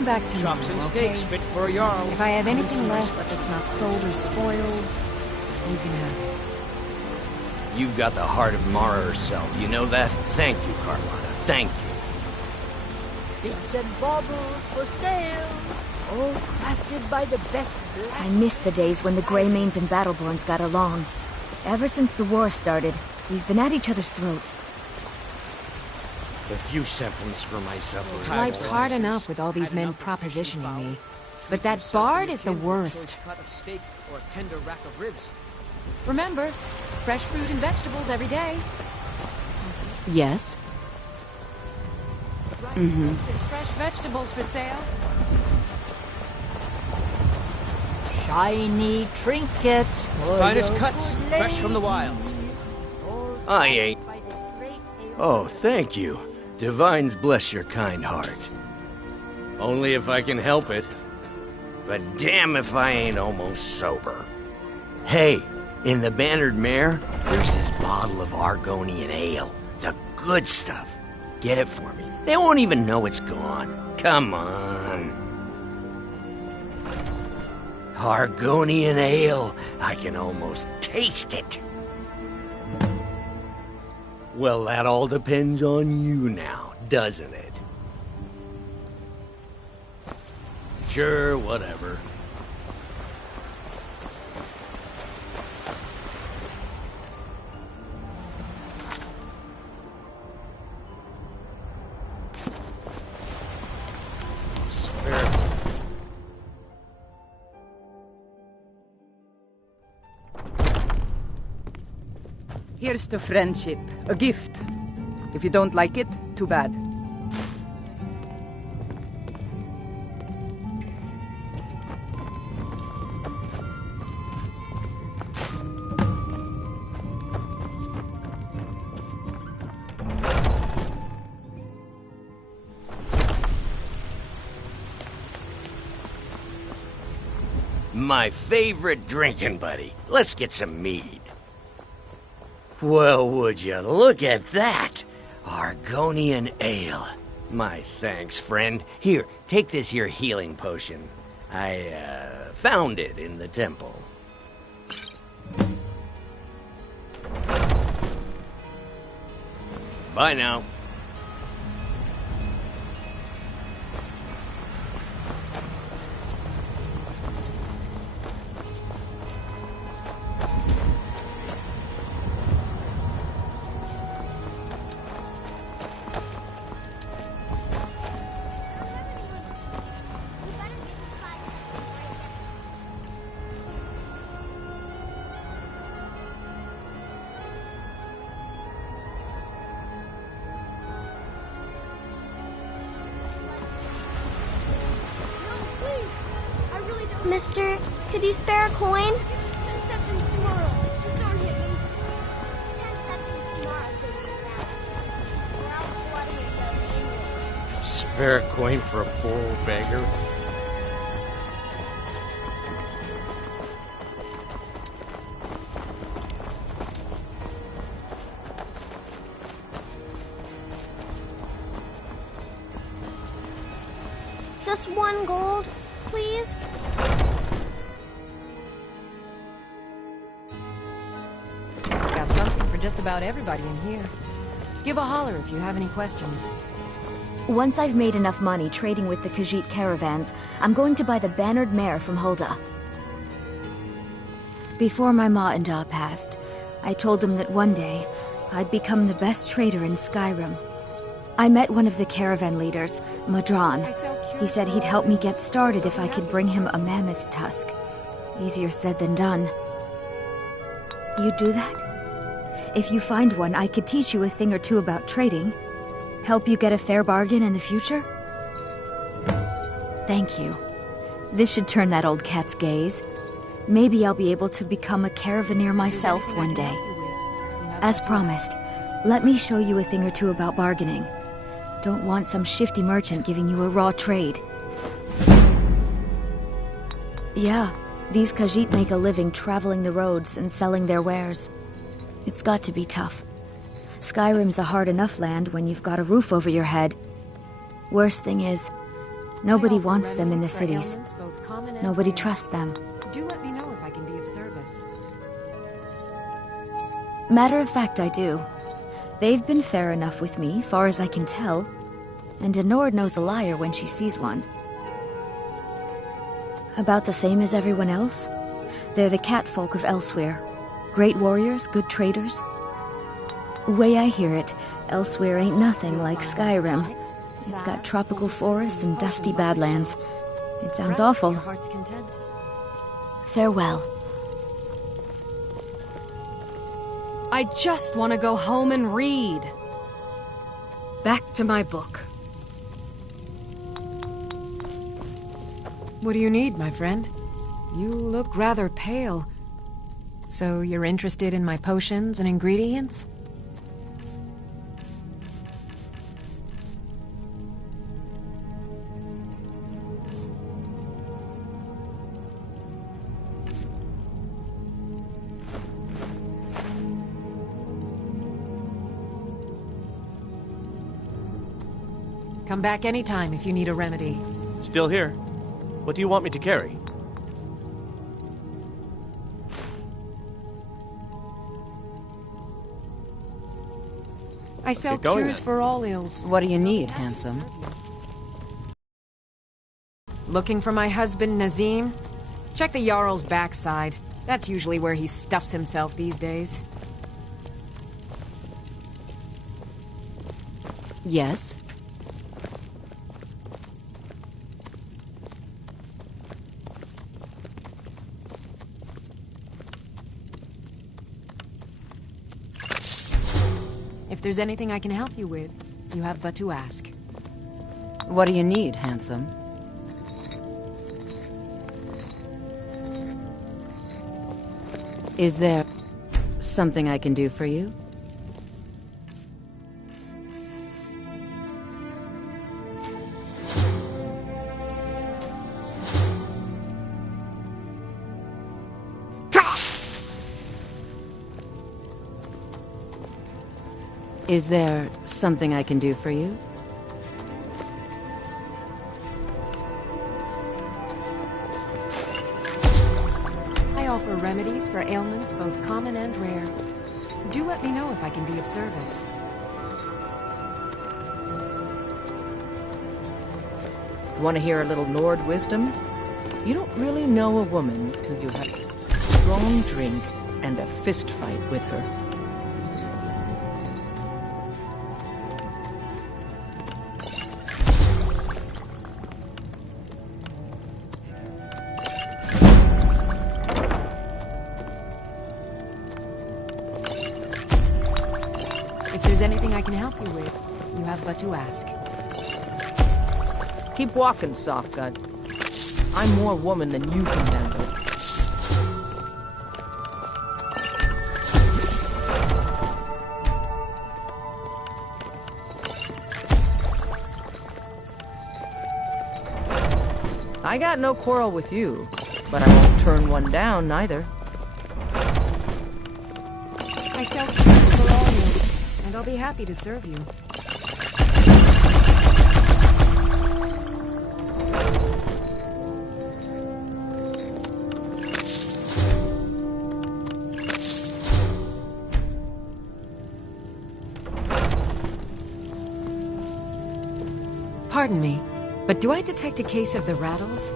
Back to Chops and steaks fit for a Jarl. If I have anything left that's not sold or spoiled, you can have it. You've got the heart of Mara herself, you know that? Thank you, Carlotta. Thank you. Bits and baubles for sale. All crafted by the best black. I miss the days when the Greymanes and Battleborns got along. Ever since the war started, we've been at each other's throats. A few seconds for my supper. Life's hard enough with all these men propositioning me. But that bard is the worst. Cut of steak or tender rack of ribs. Remember, fresh fruit and vegetables every day. Yes? Mm-hmm. Fresh vegetables for sale. Shiny trinkets. For Finest your cuts, good fresh from the wilds. I ain't. Oh, thank you. Divines bless your kind heart. Only if I can help it. But damn if I ain't almost sober. Hey, in the Bannered Mare, there's this bottle of Argonian ale. The good stuff. Get it for me. They won't even know it's gone. Come on. Argonian ale. I can almost taste it. Well, that all depends on you now, doesn't it? Sure, whatever. Here's to friendship. A gift. If you don't like it, too bad. My favorite drinking buddy. Let's get some mead. Well, would you look at that? Argonian ale. My thanks, friend. Here, take this here healing potion. I, found it in the temple. Bye now. Mister, could you spare a coin? 10 seconds tomorrow. Just don't hit me. 10 seconds tomorrow, or I'll bloody your nose. Spare a coin for a poor old beggar? Just 1 gold, please? Got something for just about everybody in here. Give a holler if you have any questions. Once I've made enough money trading with the Khajiit caravans, I'm going to buy the bannered mare from Hulda. Before my ma and Da passed, I told them that one day I'd become the best trader in Skyrim. I met one of the caravan leaders, Madran. He said he'd help me get started if I could bring him a mammoth's tusk. Easier said than done. You'd do that? If you find one, I could teach you a thing or two about trading. Help you get a fair bargain in the future? Thank you. This should turn that old cat's gaze. Maybe I'll be able to become a caravaneer myself one day. As promised, let me show you a thing or two about bargaining. Don't want some shifty merchant giving you a raw trade. Yeah, these Khajiit make a living traveling the roads and selling their wares. It's got to be tough. Skyrim's a hard enough land when you've got a roof over your head. Worst thing is, nobody wants them in the cities. Nobody trusts them. Do let me know if I can be of service. Matter of fact, I do. They've been fair enough with me, far as I can tell. And a Nord knows a liar when she sees one. About the same as everyone else. They're the catfolk of Elsewhere. Great warriors, good traders. Way I hear it, Elsewhere ain't nothing like Skyrim. It's got tropical forests and dusty badlands. It sounds awful. Farewell. I just want to go home and read. Back to my book. What do you need, my friend? You look rather pale. So you're interested in my potions and ingredients? Come back anytime if you need a remedy. Still here. What do you want me to carry? I sell cures for all ills. What do you need, handsome? Looking for my husband, Nazim? Check the Jarl's backside. That's usually where he stuffs himself these days. Yes? If there's anything I can help you with, you have but to ask. What do you need, handsome? Is there something I can do for you? Is there something I can do for you? I offer remedies for ailments both common and rare. Do let me know if I can be of service. Want to hear a little Nord wisdom? You don't really know a woman till you have a strong drink and a fist fight with her. If there's anything I can help you with, you have but to ask. Keep walking, Softgut. I'm more woman than you can handle. I got no quarrel with you, but I won't turn one down, neither. I sell cures for all ills, and I'll be happy to serve you. Pardon me, but do I detect a case of the rattles?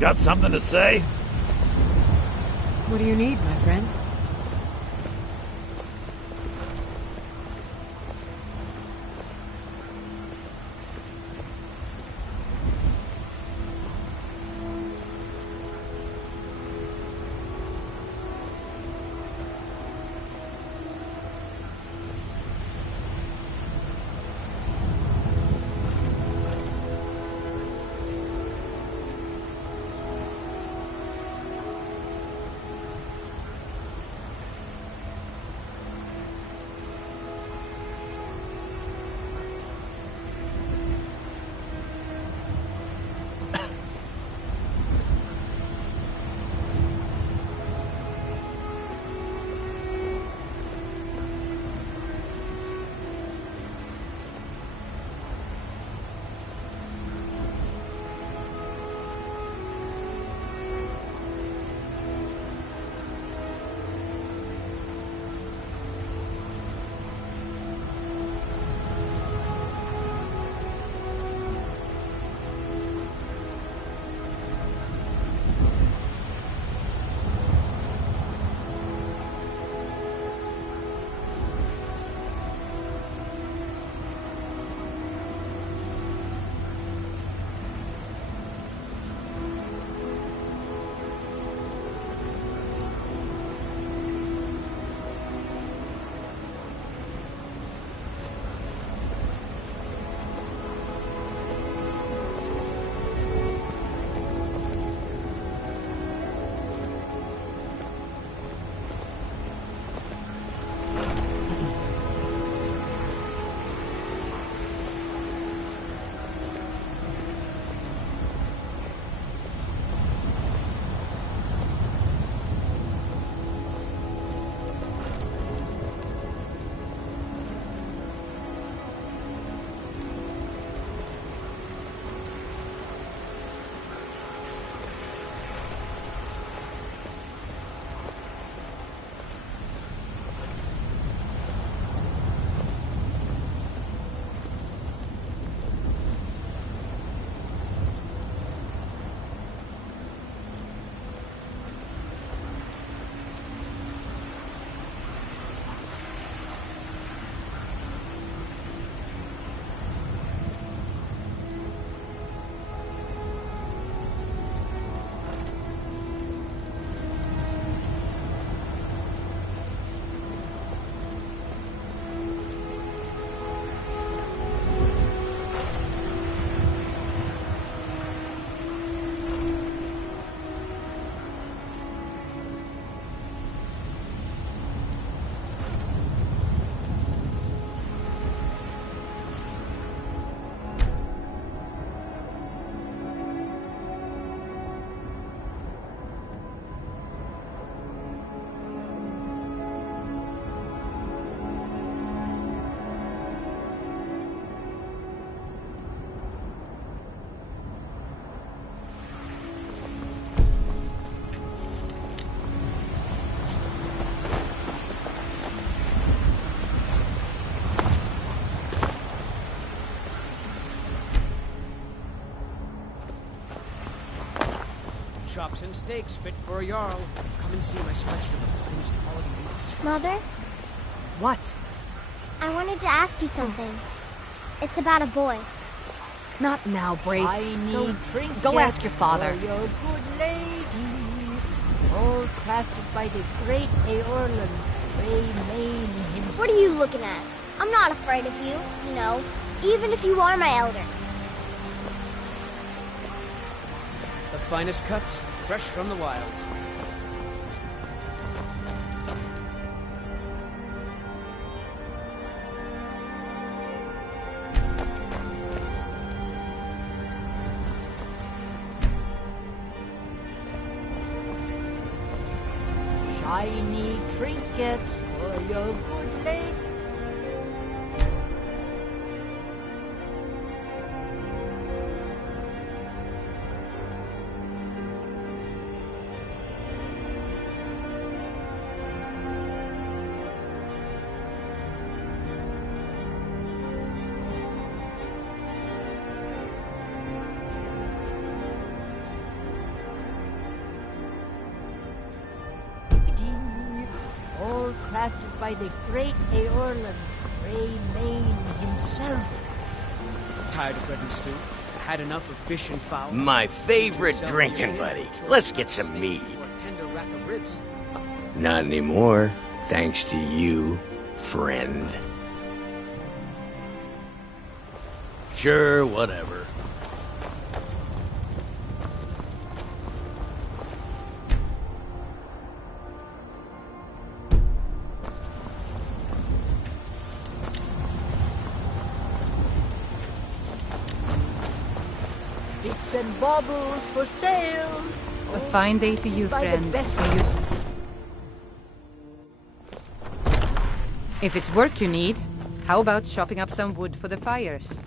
Got something to say? What do you need, my friend? chops and steaks fit for a Jarl. Come and see my selection of the finest quality meats. Mother, What? I wanted to ask you something. It's about a boy. Not now, Brave. Shiny trinkets Go ask your father. for your good lady, all crafted by the great Eorlund, Vek-Near himself. What are you looking at? I'm not afraid of you, you know, even if you are my elder. The finest cuts, fresh from the wilds. Shiny trinkets for your good lady. All crafted by the great Eorlund, Vek-Near himself. Tired of bread and stew? Had enough of fish and fowl? My favorite Sell drinking meat? buddy. Let's get some mead. Or a tender rack of ribs? Not anymore, thanks to you, friend. Sure, whatever. Bits and baubles for sale. A fine day to you, By the friend. best- May you- If it's work you need, how about chopping up some wood for the fires?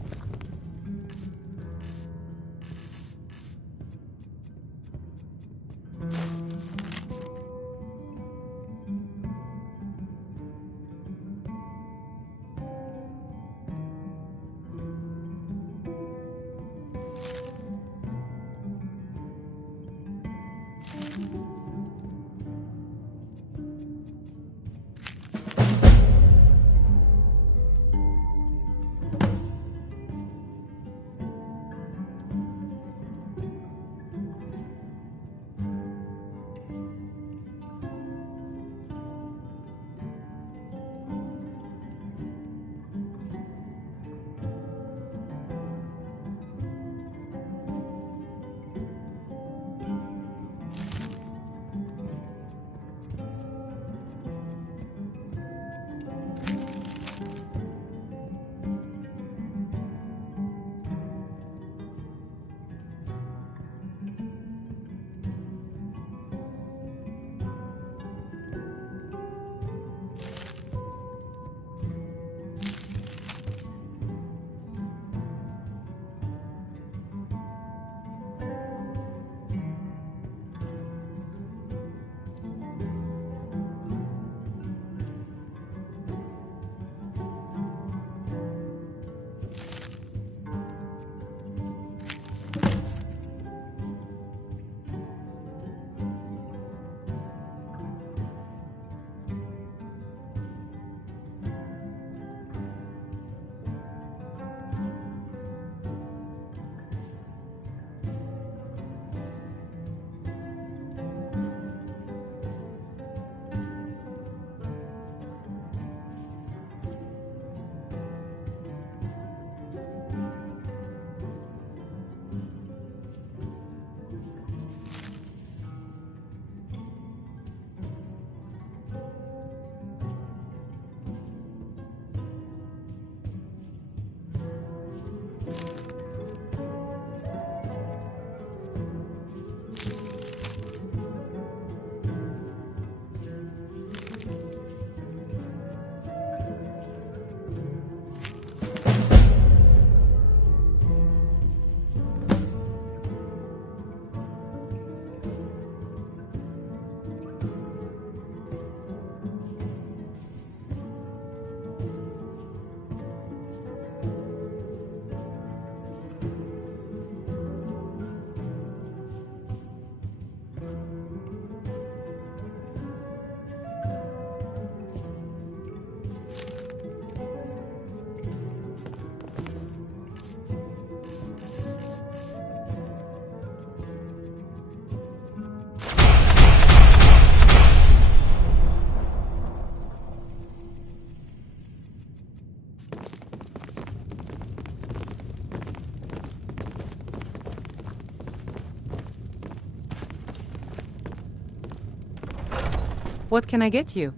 What can I get you?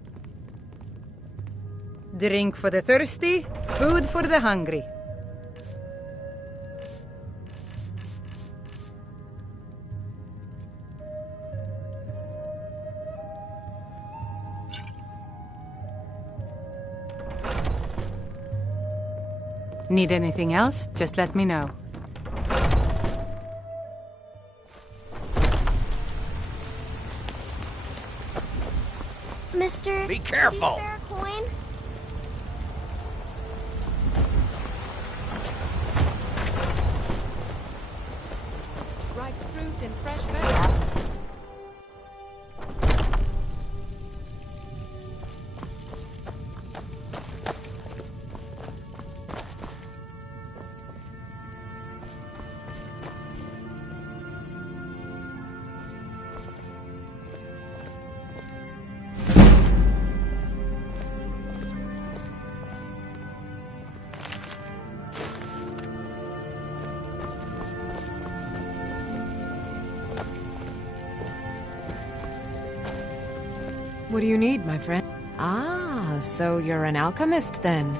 Drink for the thirsty, food for the hungry. Need anything else? Just let me know. Mister, be careful. Can you spare a coin? Ripe fruit and fresh vegetables. What do you need, my friend? Ah, so you're an alchemist then.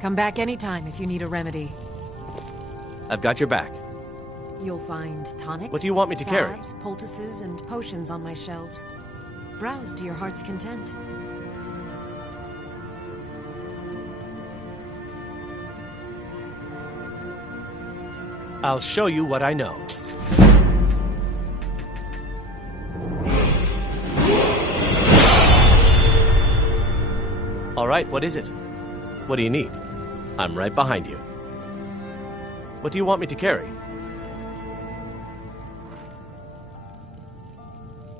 Come back anytime if you need a remedy. I've got your back. You'll find tonics, What do you want me to carry? salves, poultices, and potions on my shelves. Browse to your heart's content. I'll show you what I know. All right, what is it? What do you need? I'm right behind you. What do you want me to carry?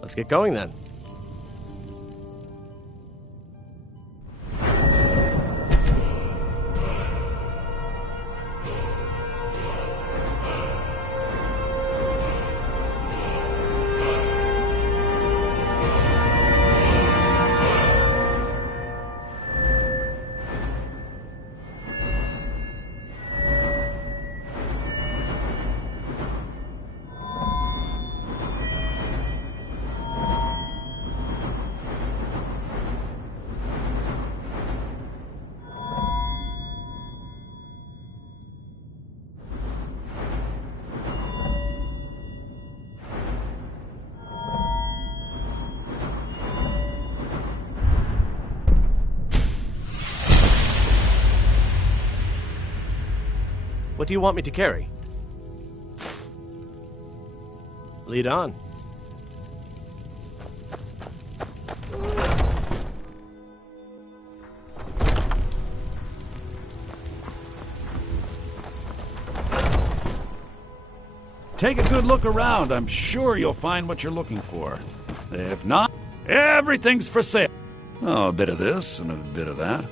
Let's get going then. What do you want me to carry? Lead on. Take a good look around. I'm sure you'll find what you're looking for. If not, everything's for sale. Oh, a bit of this and a bit of that.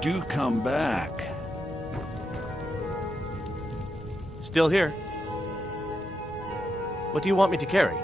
do come back. Still here. What do you want me to carry?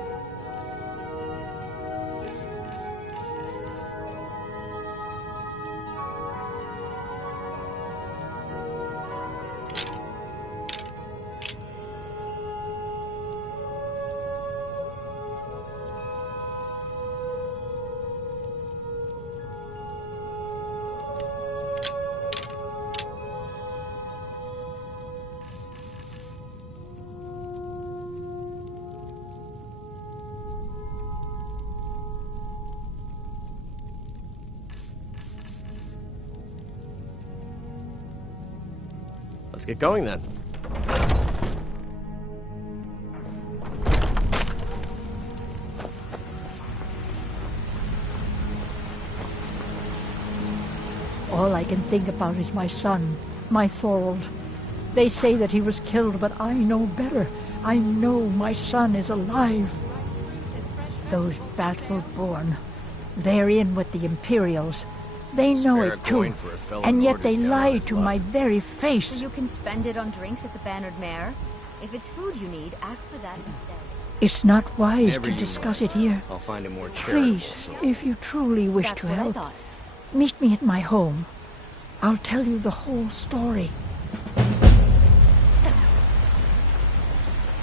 Let's get going then. All I can think about is my son, my Thorold. They say that he was killed, but I know better. I know my son is alive. Those battle-born, they're in with the Imperials. They know it too, and yet they lie to my very face. So you can spend it on drinks at the Bannered Mare? If it's food you need, ask for that instead. It's not wise to discuss it here. I'll find a more charitable Please, source. if you truly wish to help, meet me at my home. I'll tell you the whole story.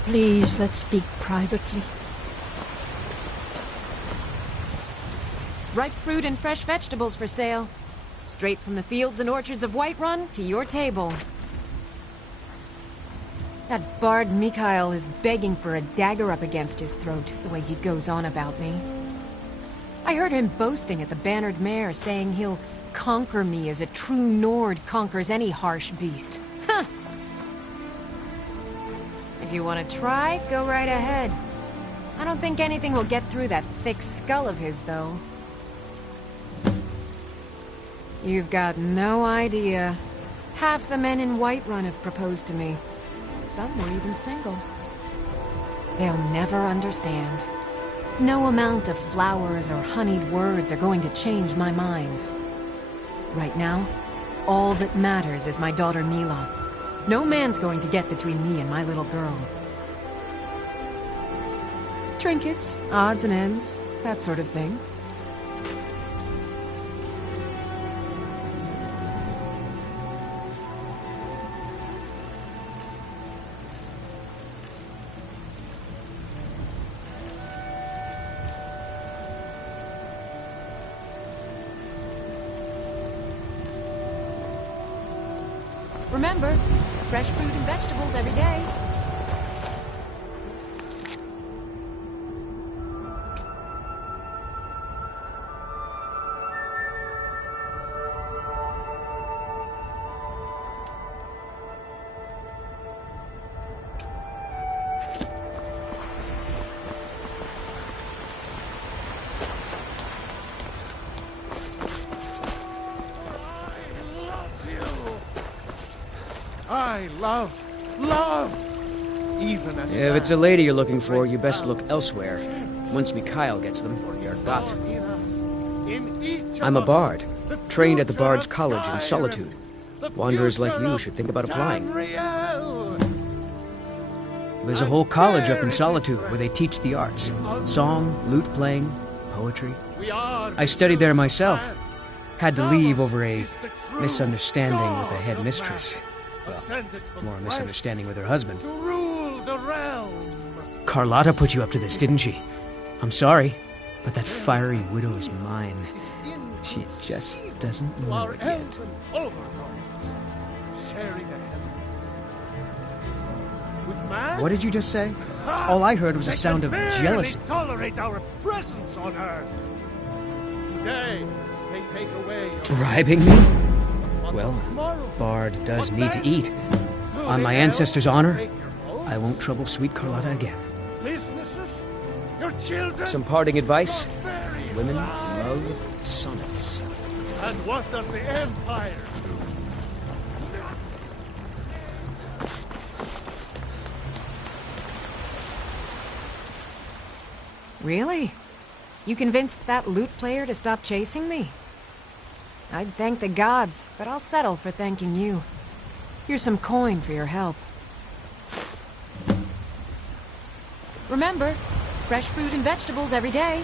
Please, let's speak privately. Ripe fruit and fresh vegetables for sale. Straight from the fields and orchards of Whiterun to your table. That bard Mikhail is begging for a dagger up against his throat, the way he goes on about me. I heard him boasting at the Bannered Mare, saying he'll conquer me as a true Nord conquers any harsh beast. Huh! If you want to try, go right ahead. I don't think anything will get through that thick skull of his, though. You've got no idea. Half the men in Whiterun have proposed to me. Some were even single. They'll never understand. No amount of flowers or honeyed words are going to change my mind. Right now, all that matters is my daughter Mila. No man's going to get between me and my little girl. Trinkets, odds and ends, that sort of thing. Remember, fresh fruit and vegetables every day. I love even as If it's a lady you're looking for, you best look elsewhere. Once Mikhail gets them, you're got. I'm a bard, trained at the Bard's College in Solitude. Wanderers like you should think about applying. There's a whole college up in Solitude where they teach the arts. Song, lute playing, poetry. I studied there myself. Had to leave over a misunderstanding with the head mistress. Well, more a misunderstanding with her husband. Carlotta put you up to this, didn't she? I'm sorry, but that fiery widow is mine. She just doesn't know it yet. What did you just say? All I heard was a sound of jealousy. Tolerate our presence on Earth. Today, they take away Bribing me? Well, Bard does need to eat. On my ancestors' honor, I won't trouble sweet Carlotta again. businesses, your children. Some parting advice? Women love sonnets. And what does the Empire do? Really? You convinced that lute player to stop chasing me? I'd thank the gods, but I'll settle for thanking you. Here's some coin for your help. Remember, fresh fruit and vegetables every day.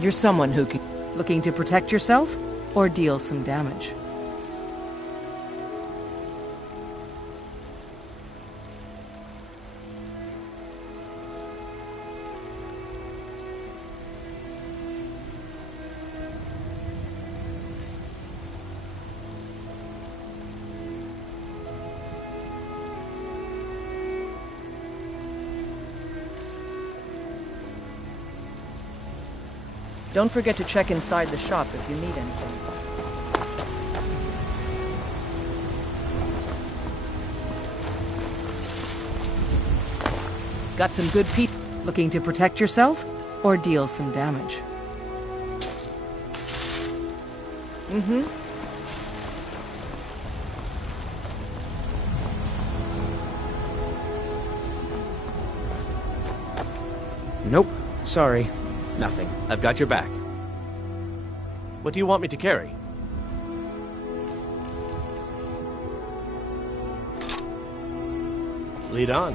You're someone who can... Looking to protect yourself, or deal some damage? Don't forget to check inside the shop if you need anything. Got some good people looking to protect yourself or deal some damage? Mm-hmm. Nope. Sorry. Nothing. I've got your back. What do you want me to carry? Lead on.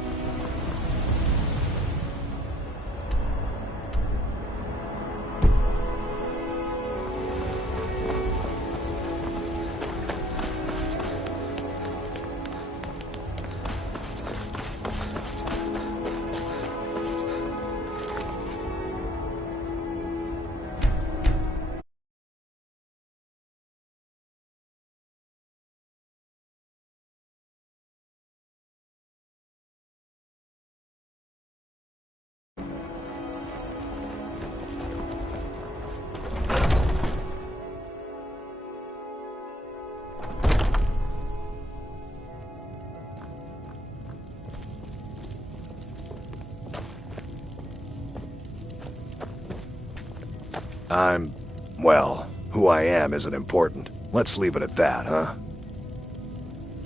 Well, who I am isn't important. Let's leave it at that, huh?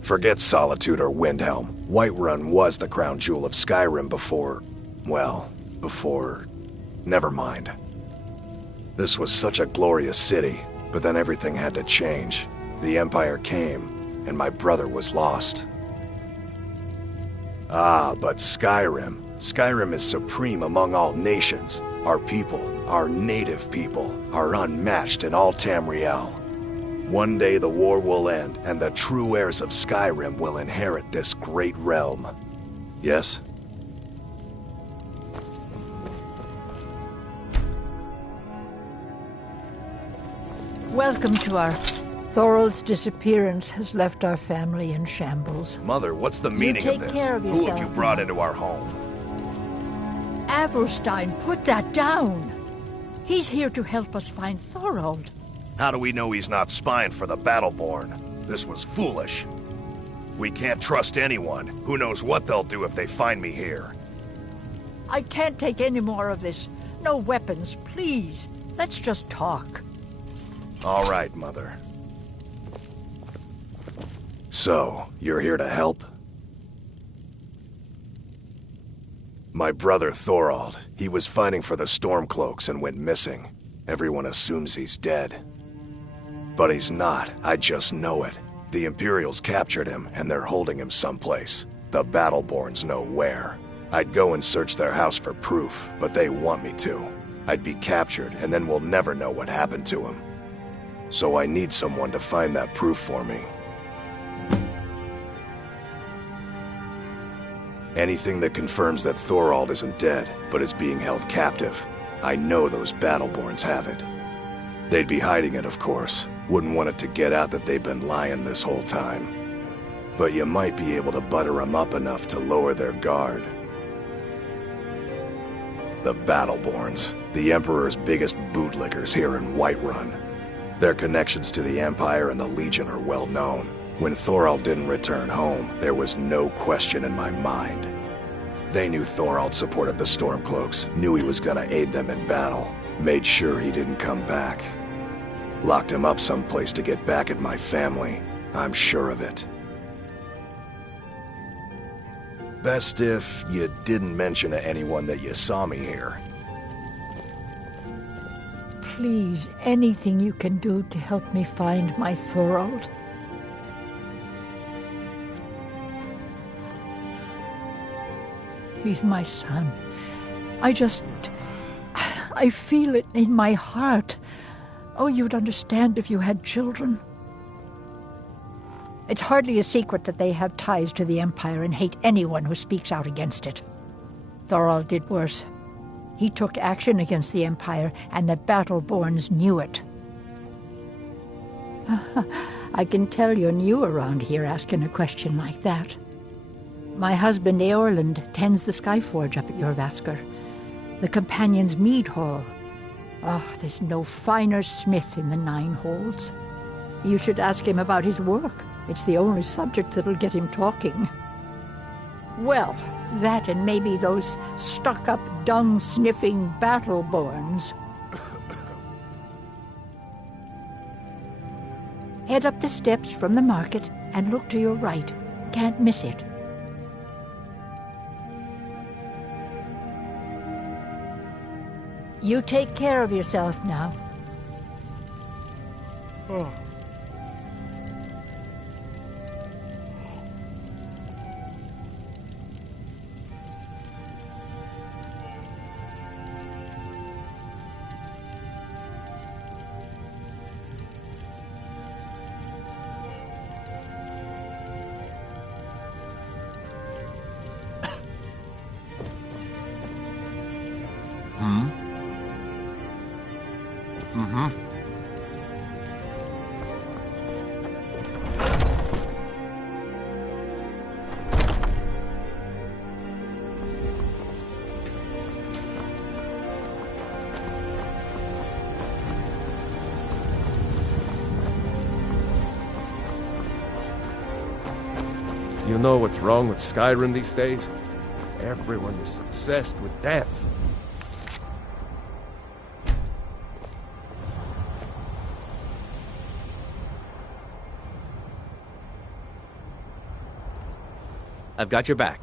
Forget Solitude or Windhelm. Whiterun was the crown jewel of Skyrim before... well, before... never mind. This was such a glorious city, but then everything had to change. The Empire came, and my brother was lost. Ah, but Skyrim. Skyrim is supreme among all nations. Our people, our native people, are unmatched in all Tamriel. One day the war will end, and the true heirs of Skyrim will inherit this great realm. Yes? Welcome to our... Thorald's disappearance has left our family in shambles. Mother, what's the meaning of this? Care of Who have you yourself brought now. into our home? Avrostine, put that down! He's here to help us find Thorald. How do we know he's not spying for the Battleborn? This was foolish. We can't trust anyone. Who knows what they'll do if they find me here? I can't take any more of this. No weapons, please. Let's just talk. All right, Mother. So, you're here to help? My brother Thorald, he was fighting for the Stormcloaks and went missing. Everyone assumes he's dead. But he's not, I just know it. The Imperials captured him, and they're holding him someplace. The Battleborns know where. I'd go and search their house for proof, but they want me to. I'd be captured, and then we'll never know what happened to him. So I need someone to find that proof for me. Anything that confirms that Thorald isn't dead, but is being held captive. I know those Battleborns have it. They'd be hiding it, of course. Wouldn't want it to get out that they've been lying this whole time. But you might be able to butter them up enough to lower their guard. The Battleborns, the Emperor's biggest bootlickers here in Whiterun. Their connections to the Empire and the Legion are well known. When Thorald didn't return home, there was no question in my mind. They knew Thorald supported the Stormcloaks, knew he was gonna aid them in battle, made sure he didn't come back. Locked him up someplace to get back at my family. I'm sure of it. Best if you didn't mention to anyone that you saw me here. Please, anything you can do to help me find my Thorald. He's my son. I feel it in my heart. Oh, you'd understand if you had children. It's hardly a secret that they have ties to the Empire and hate anyone who speaks out against it. Thorald did worse. He took action against the Empire, and the Battleborns knew it. I can tell you're new around here asking a question like that. My husband, Eorland, tends the Skyforge up at Jorvaskr, the Companion's Mead Hall. Oh, there's no finer smith in the Nine Holds. You should ask him about his work. It's the only subject that'll get him talking. Well, that and maybe those stuck-up, dung-sniffing Battleborns. Head up the steps from the market and look to your right. Can't miss it. You take care of yourself now. Oh. You know what's wrong with Skyrim these days? Everyone is obsessed with death. I've got your back.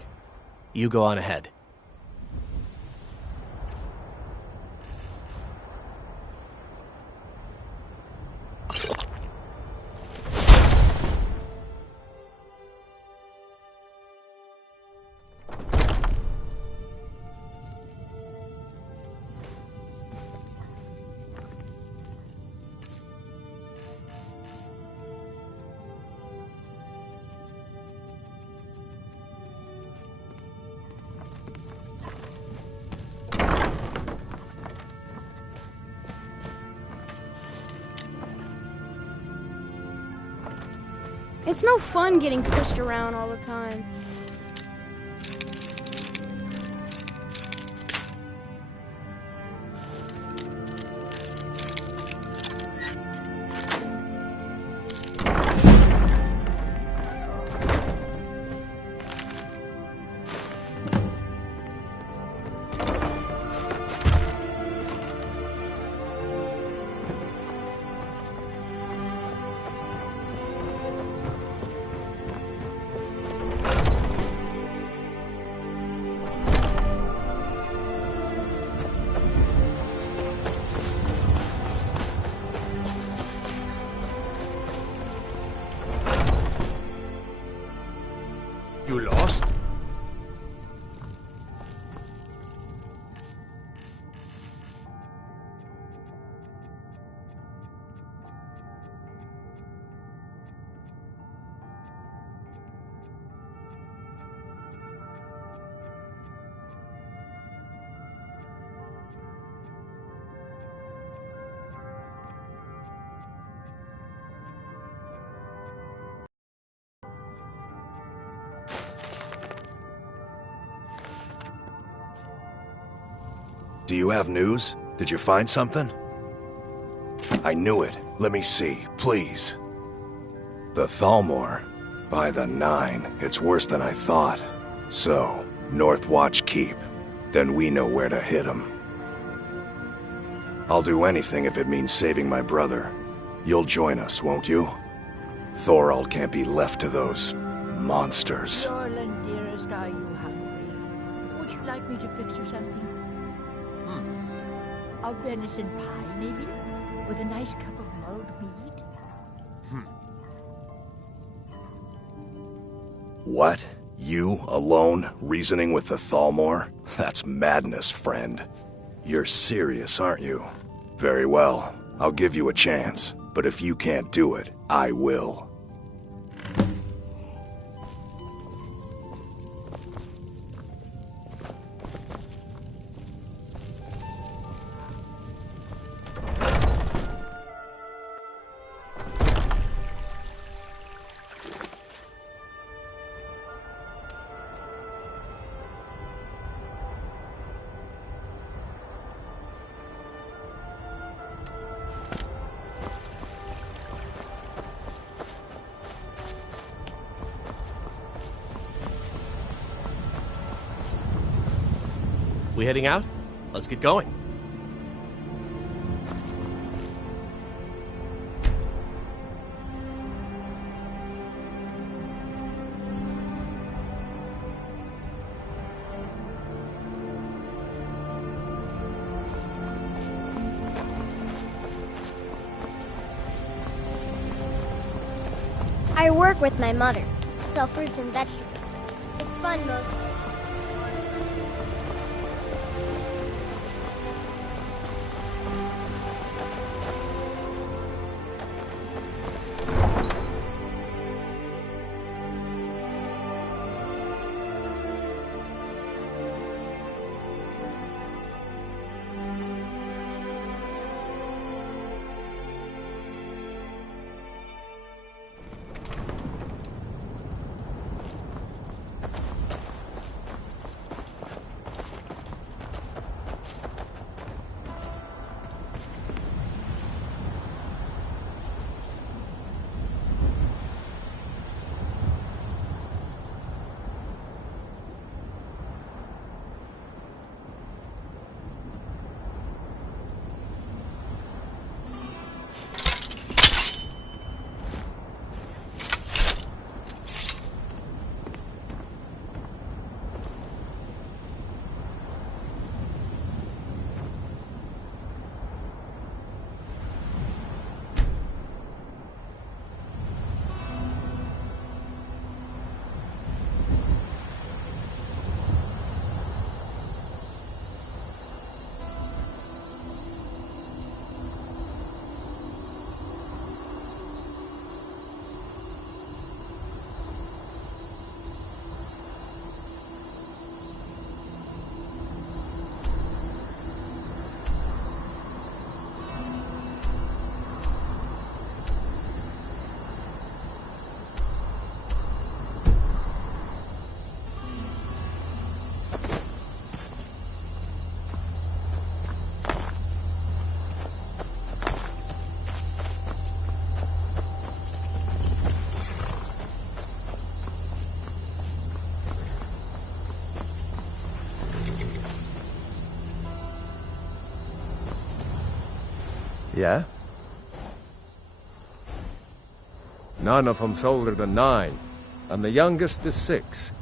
You go on ahead. It's no fun getting pushed around all the time. You lost? Do you have news? Did you find something? I knew it. Let me see, please. The Thalmor. By the 9, it's worse than I thought. So, Northwatch Keep. Then we know where to hit him. I'll do anything if it means saving my brother. You'll join us, won't you? Thorald can't be left to those monsters. Darling, dearest, are you hungry? Would you like me to fix you something? A venison pie, maybe? With a nice cup of mulled mead? What? You, alone, reasoning with the Thalmor? That's madness, friend. You're serious, aren't you? Very well. I'll give you a chance. But if you can't do it, I will. We heading out? Let's get going. I work with my mother. Sell fruits and vegetables. It's fun most days. Yeah? None of them's older than 9, and the youngest is 6.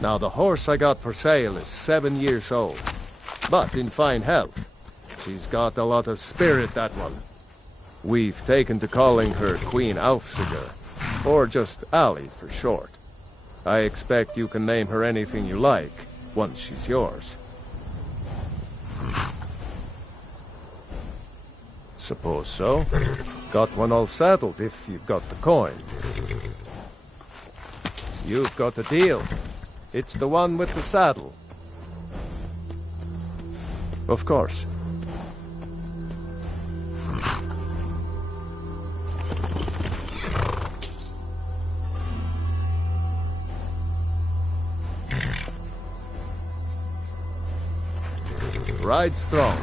Now the horse I got for sale is 7 years old, but in fine health. She's got a lot of spirit, that one. We've taken to calling her Queen Aufsiger, or just Allie for short. I expect you can name her anything you like, once she's yours. Suppose so. Got one all saddled if you've got the coin. You've got the deal. It's the one with the saddle. Of course. Ride strong.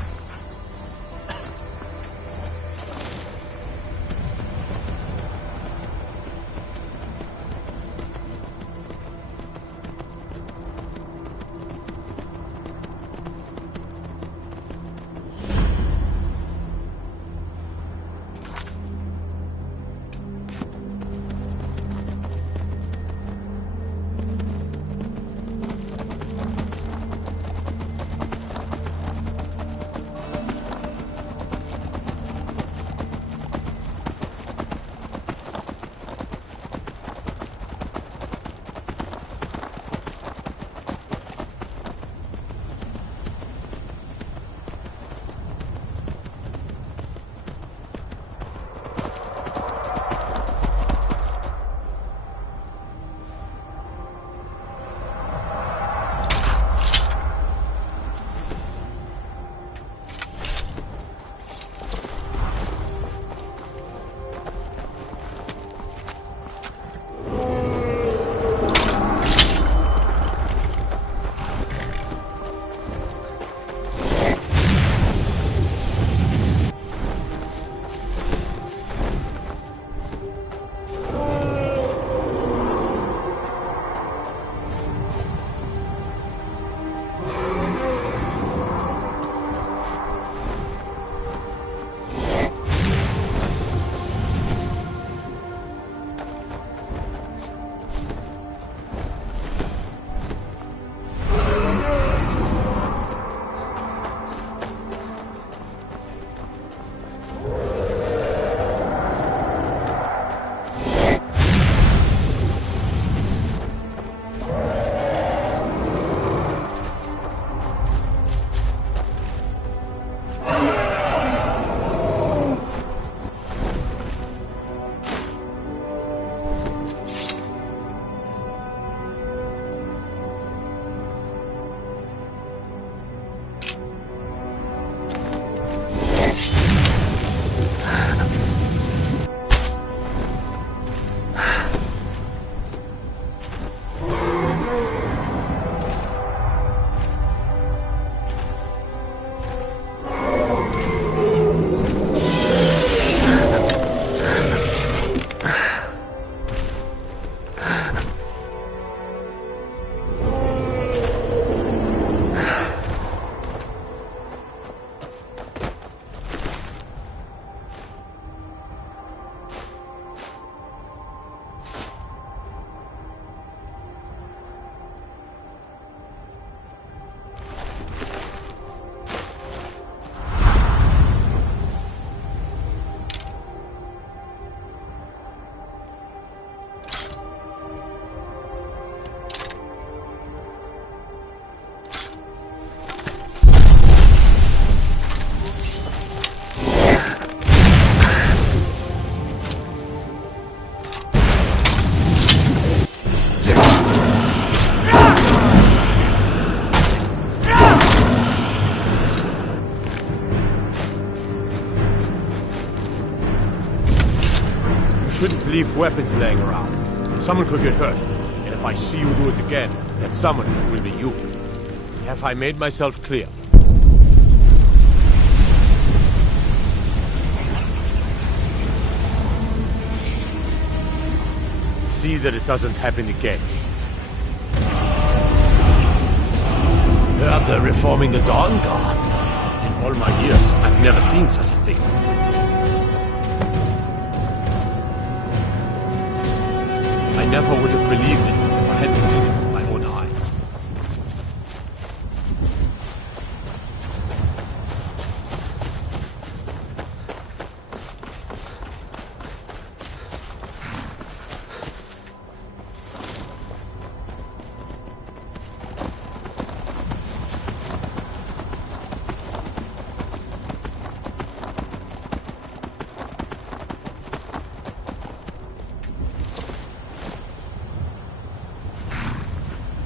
shouldn't leave weapons laying around. Someone could get hurt, and if I see you do it again, that someone will be you. Have I made myself clear? See that it doesn't happen again. Heard they're reforming the Dawn Guard. In all my years, I've never seen such a thing. I never would have believed it if I hadn't seen it with my own eyes.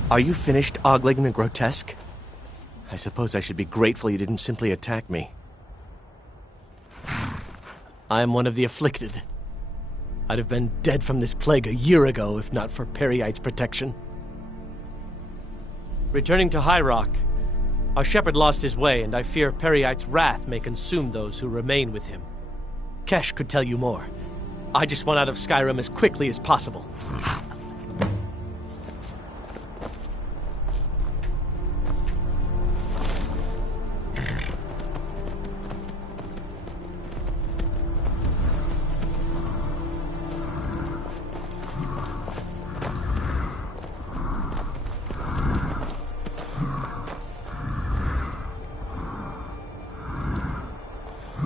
Are you finished ogling the grotesque? I suppose I should be grateful you didn't simply attack me. I am one of the afflicted. I'd have been dead from this plague a year ago if not for Peryite's protection. Returning to High Rock, our shepherd lost his way, and I fear Peryite's wrath may consume those who remain with him. Kesh could tell you more. I just want out of Skyrim as quickly as possible.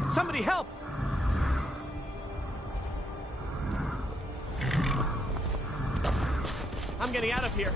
Somebody help! I'm getting out of here.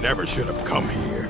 Never should have come here.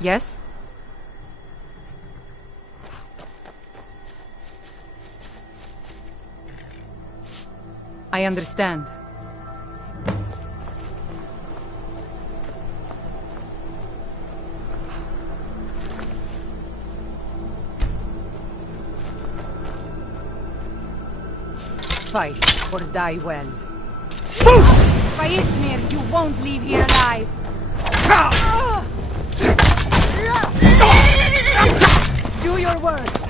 Yes? I understand. Fight or die well. Veknyre, you won't leave here alive. Do your worst.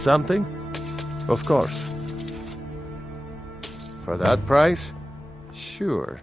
Need something? Of course. For that price? Sure.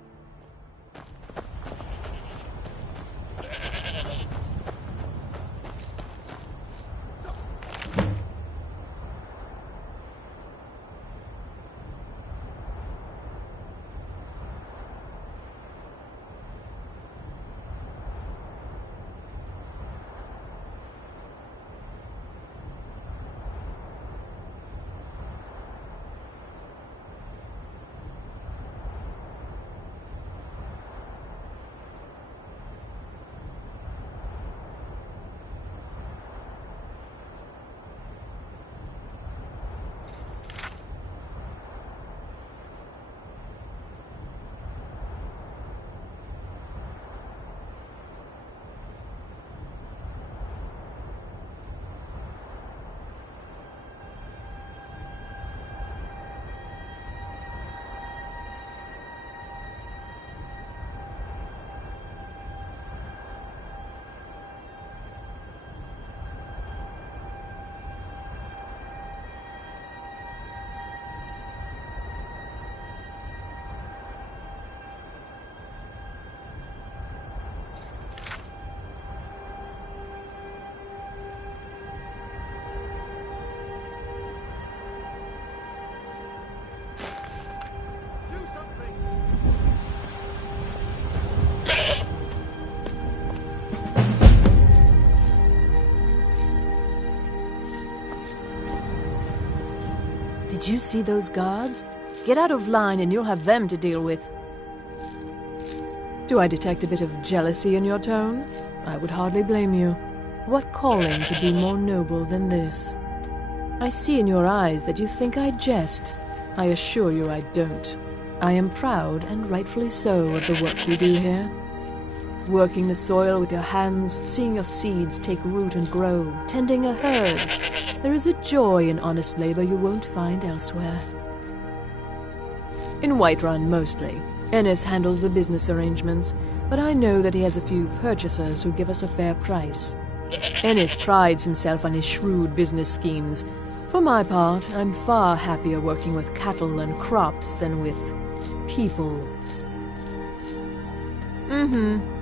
Did you see those guards? Get out of line and you'll have them to deal with. Do I detect a bit of jealousy in your tone? I would hardly blame you. What calling could be more noble than this? I see in your eyes that you think I jest. I assure you I don't. I am proud, and rightfully so, of the work we do here. Working the soil with your hands, seeing your seeds take root and grow, tending a herd. There is a joy in honest labor you won't find elsewhere. In Whiterun, mostly. Ennis handles the business arrangements, but I know that he has a few purchasers who give us a fair price. Ennis prides himself on his shrewd business schemes. For my part, I'm far happier working with cattle and crops than with people. Mm-hmm.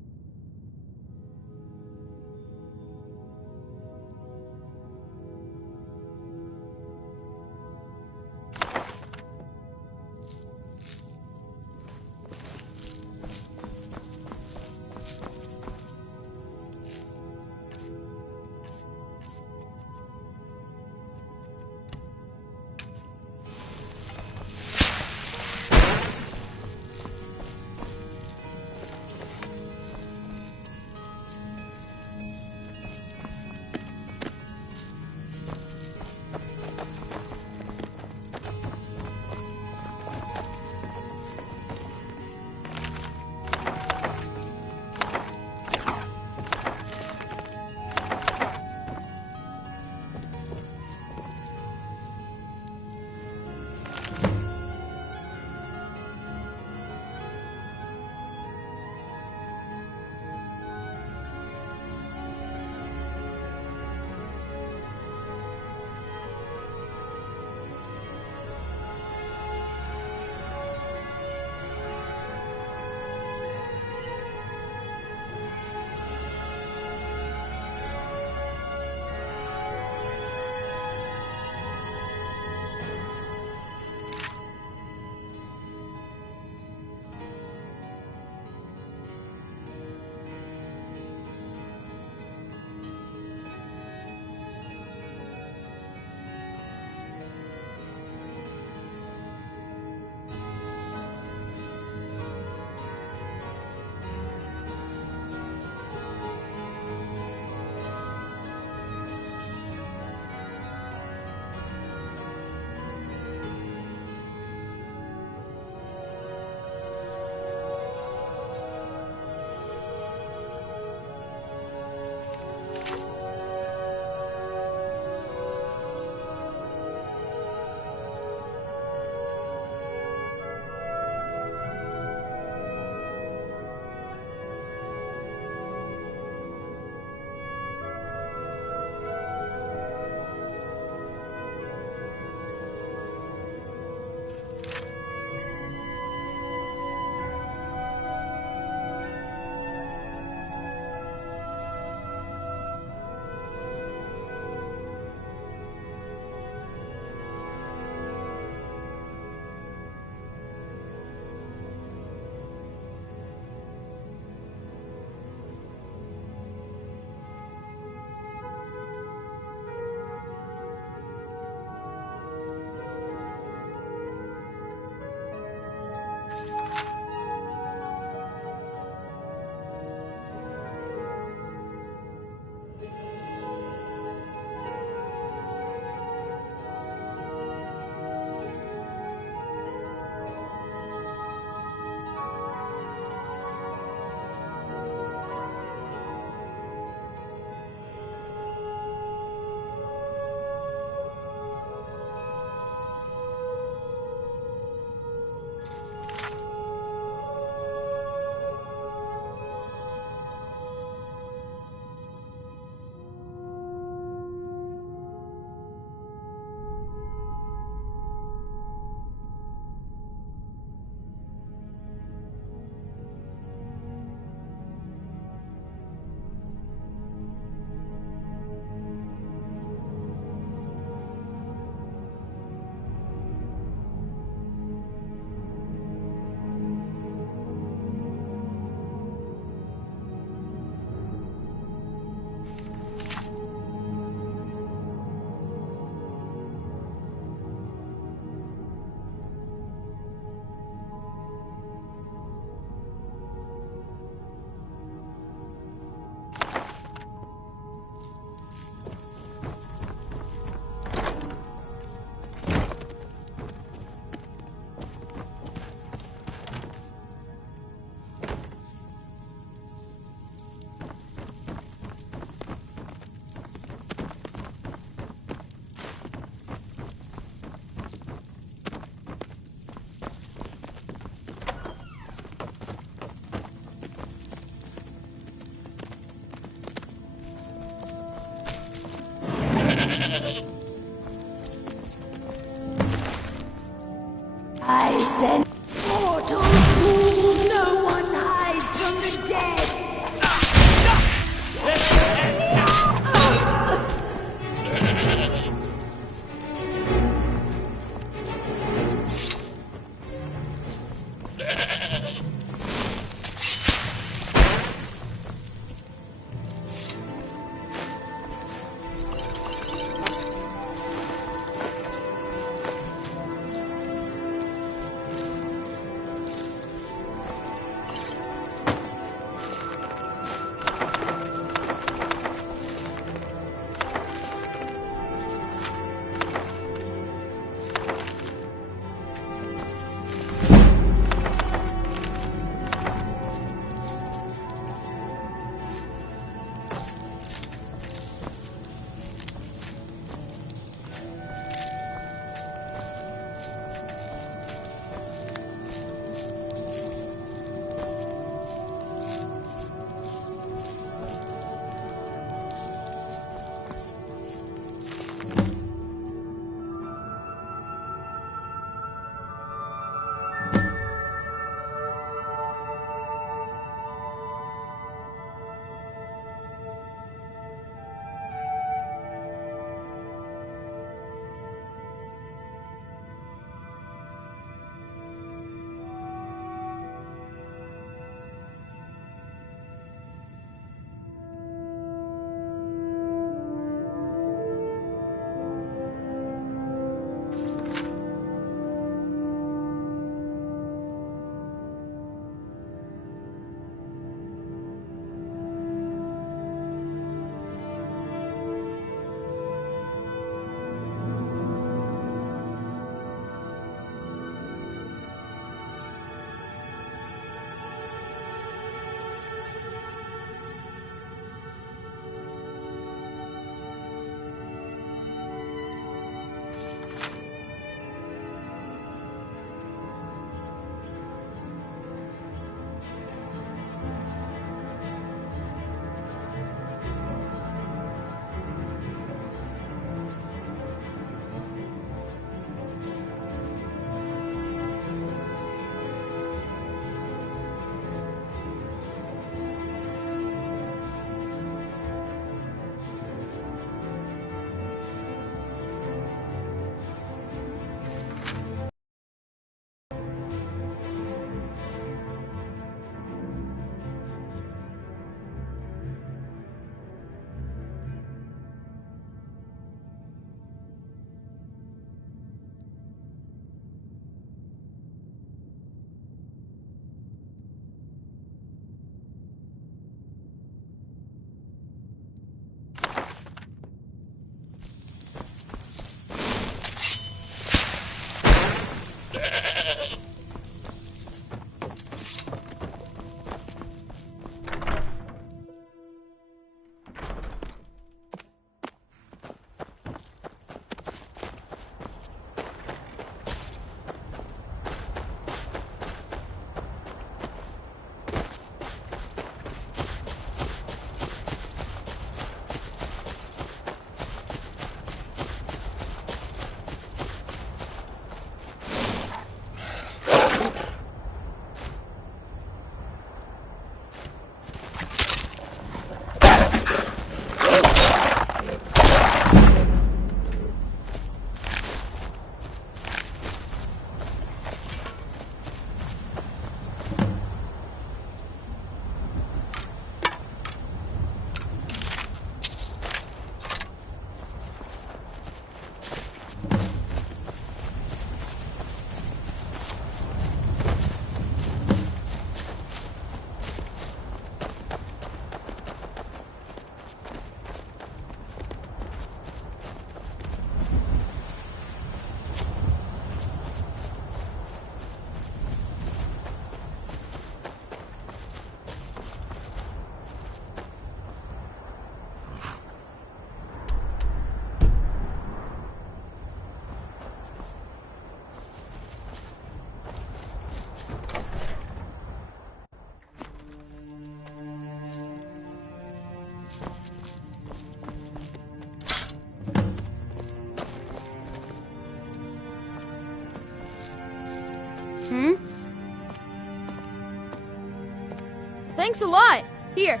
Thanks a lot. Here,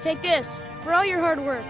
take this for all your hard work.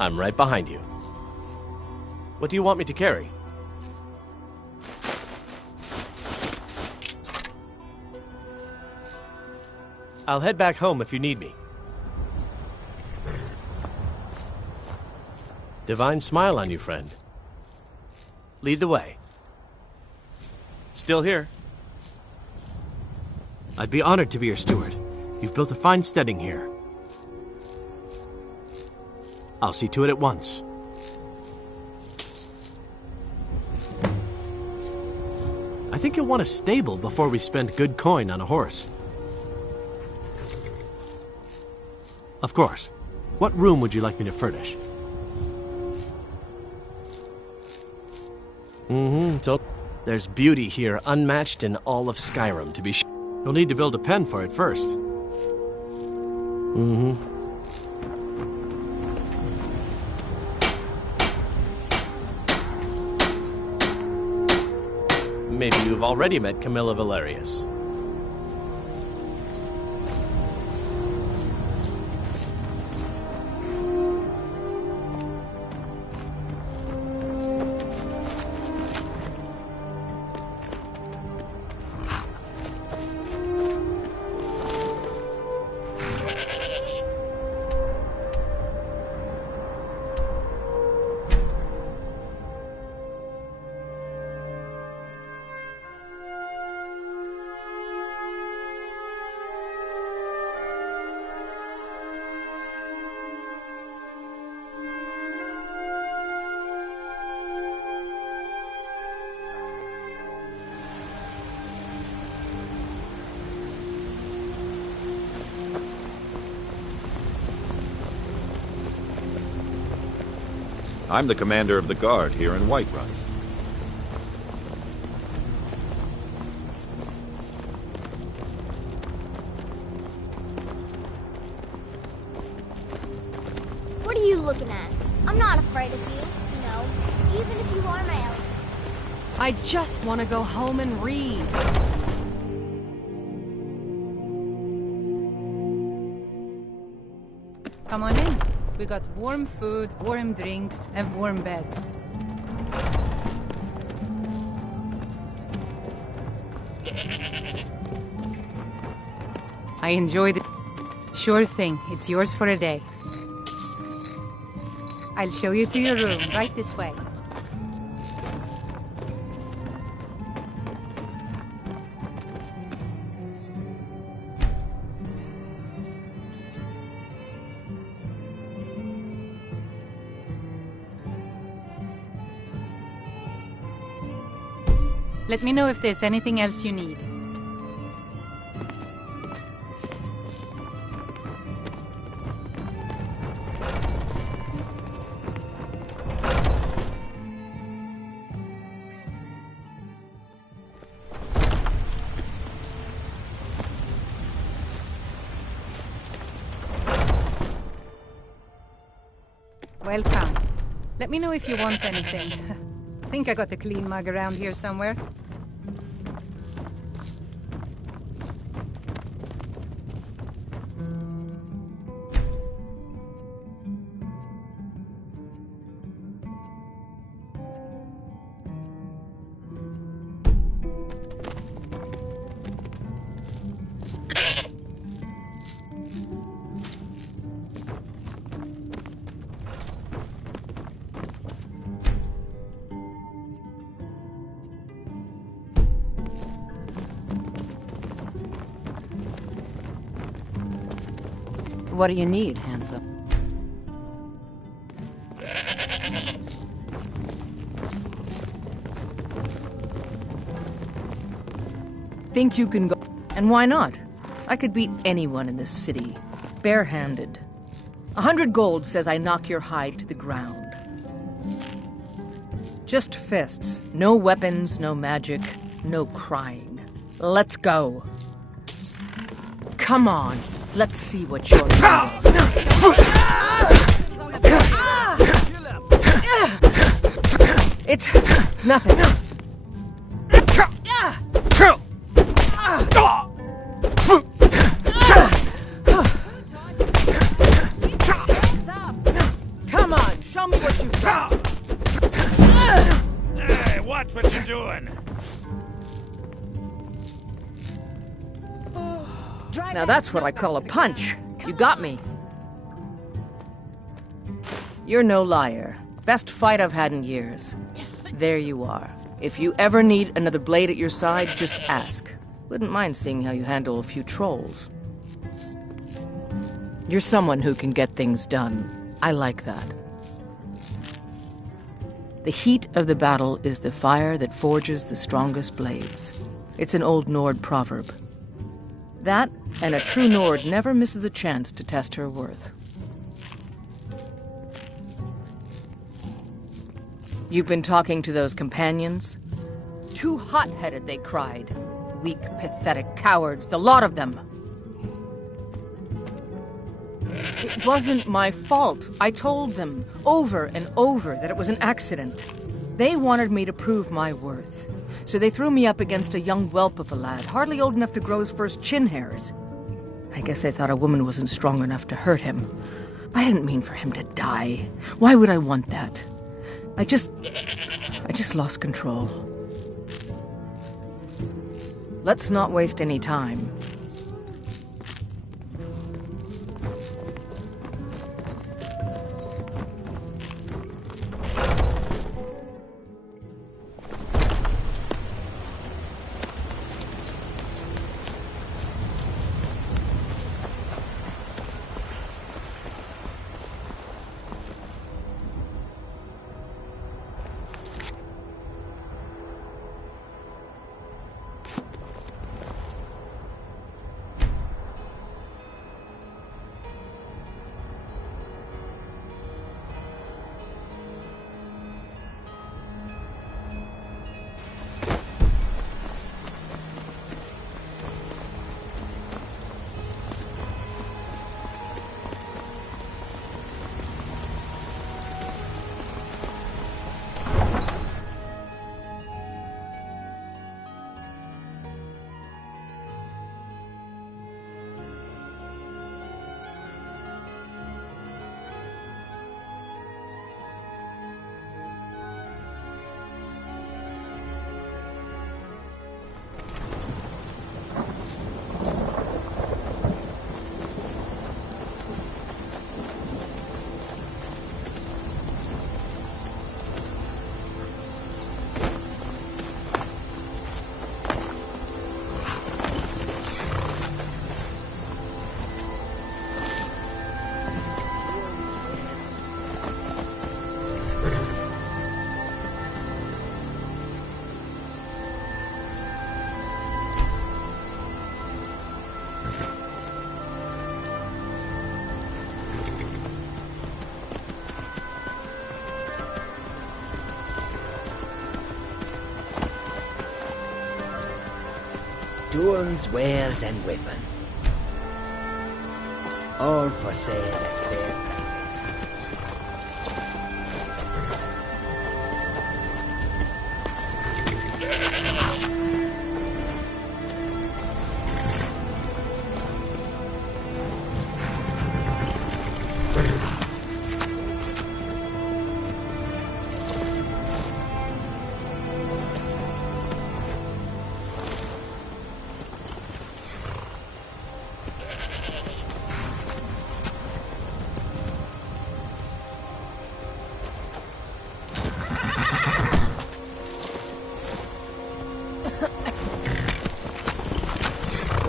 I'm right behind you. What do you want me to carry? I'll head back home if you need me. Divine smile on you, friend. Lead the way. Still here. I'd be honored to be your steward. You've built a fine steading here. I'll see to it at once. I think you'll want a stable before we spend good coin on a horse. Of course. What room would you like me to furnish? So there's beauty here unmatched in all of Skyrim, to be sure. You'll need to build a pen for it first. Maybe you've already met Camilla Valerius. I'm the commander of the guard here in Whiterun. What are you looking at? I'm not afraid of you, no, even if you are my elf. I just want to go home and read. Come on in. We got warm food, warm drinks, and warm beds. I enjoyed it. Sure thing. It's yours for a day. I'll show you to your room, right this way. Let me know if there's anything else you need. Welcome. Let me know if you want anything. I think I got a clean mug around here somewhere. What do you need, handsome? Think you can go? And why not? I could beat anyone in this city, barehanded. 100 gold says I knock your hide to the ground. Just fists. No weapons, no magic, no crying. Let's go. Come on. Let's see what you're made of. It's nothing. Come on, show me what you've got. Hey, watch what you're doing. Now that's what I call a punch. You got me. You're no liar. Best fight I've had in years. There you are. If you ever need another blade at your side, just ask. Wouldn't mind seeing how you handle a few trolls. You're someone who can get things done. I like that. The heat of the battle is the fire that forges the strongest blades. It's an old Nord proverb. That, and a true Nord never misses a chance to test her worth. You've been talking to those companions? Too hot-headed, they cried. Weak, pathetic cowards, the lot of them. It wasn't my fault. I told them, over and over, that it was an accident. They wanted me to prove my worth. So they threw me up against a young whelp of a lad, hardly old enough to grow his first chin hairs. I guess I thought a woman wasn't strong enough to hurt him. I didn't mean for him to die. Why would I want that? I just lost control. Let's not waste any time. tools, wares, and weapon. All for sale at fair prices.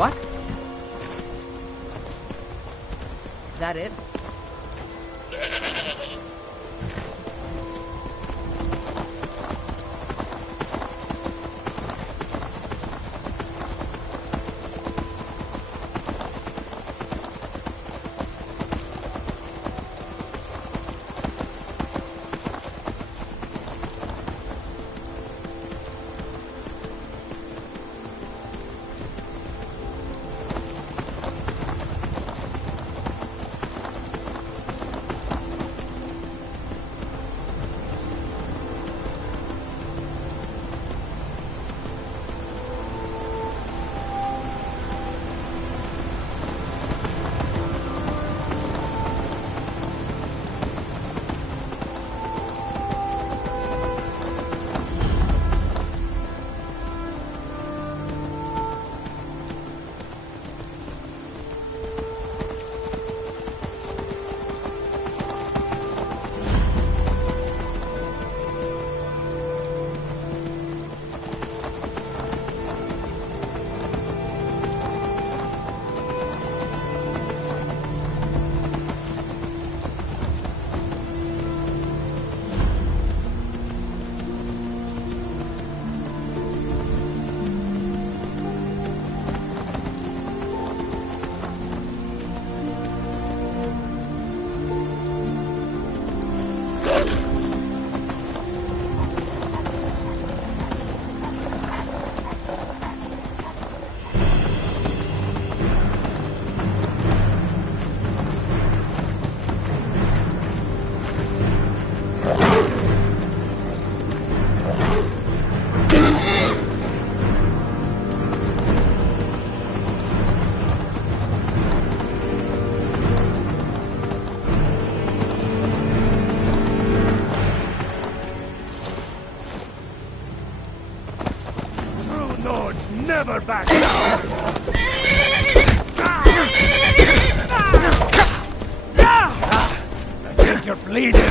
What? That it? Never back down! I think you're bleeding.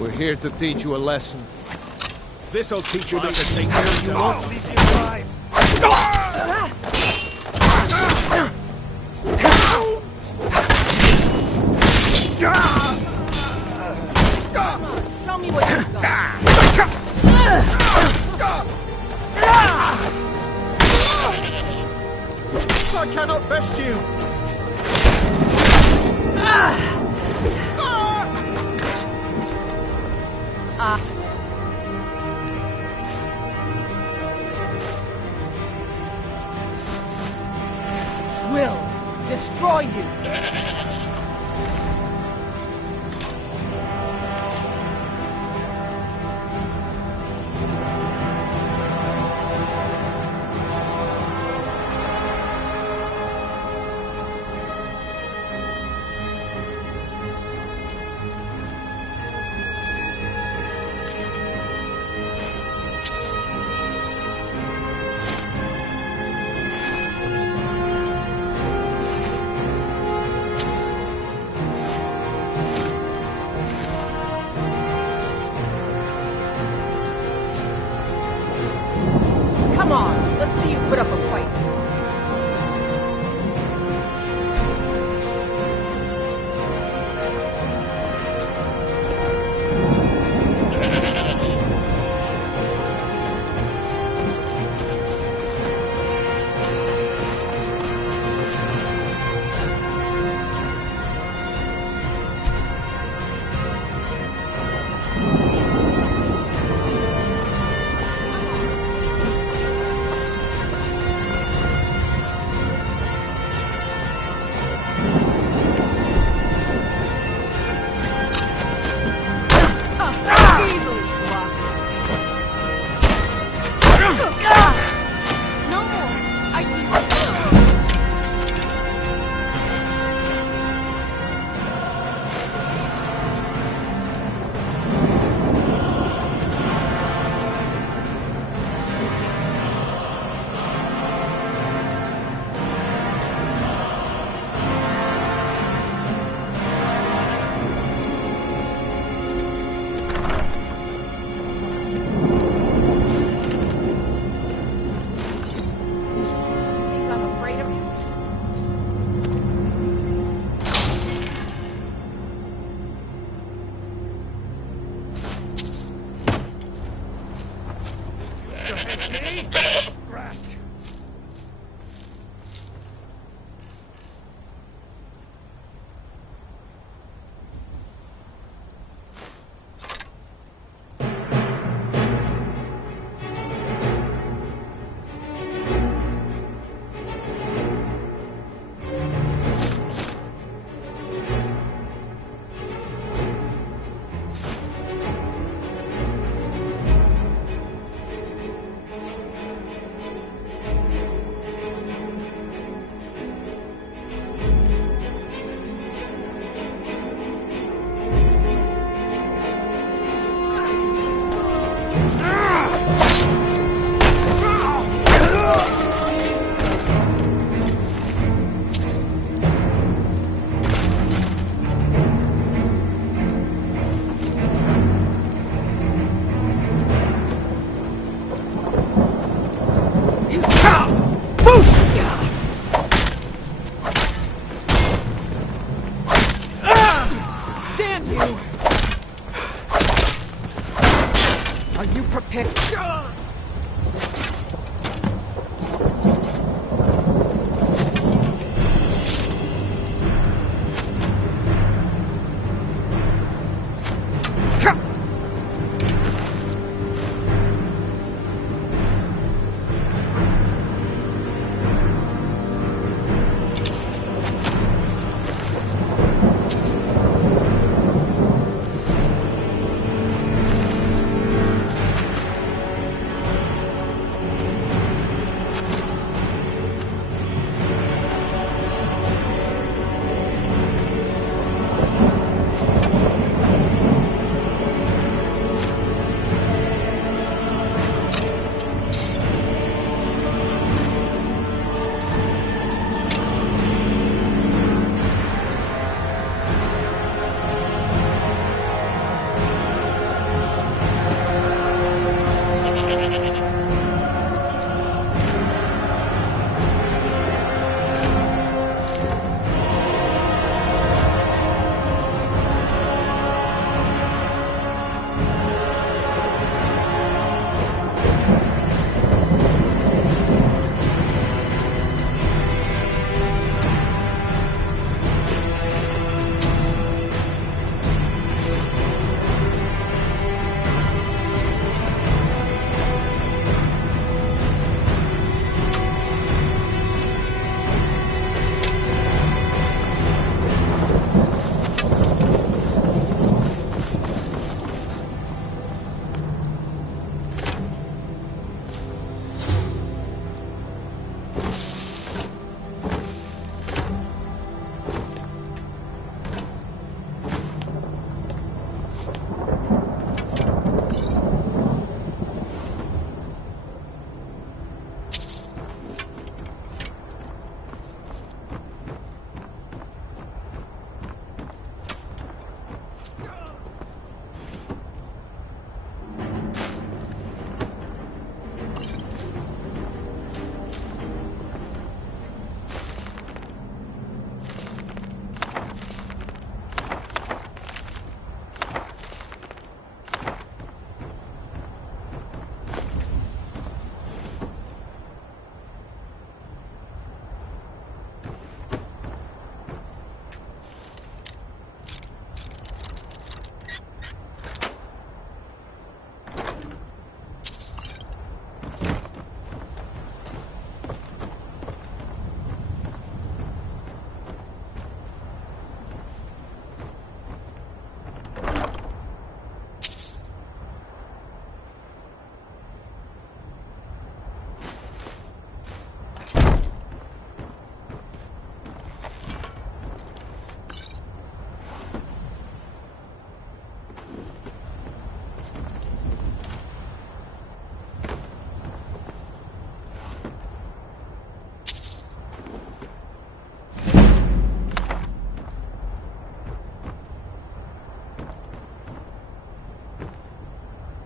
We're here to teach you a lesson. This'll teach you not to take care of you. Won't leave you alive. Show me what you've got. I cannot best you. Will destroy you. Come on, let's see you put up a fight.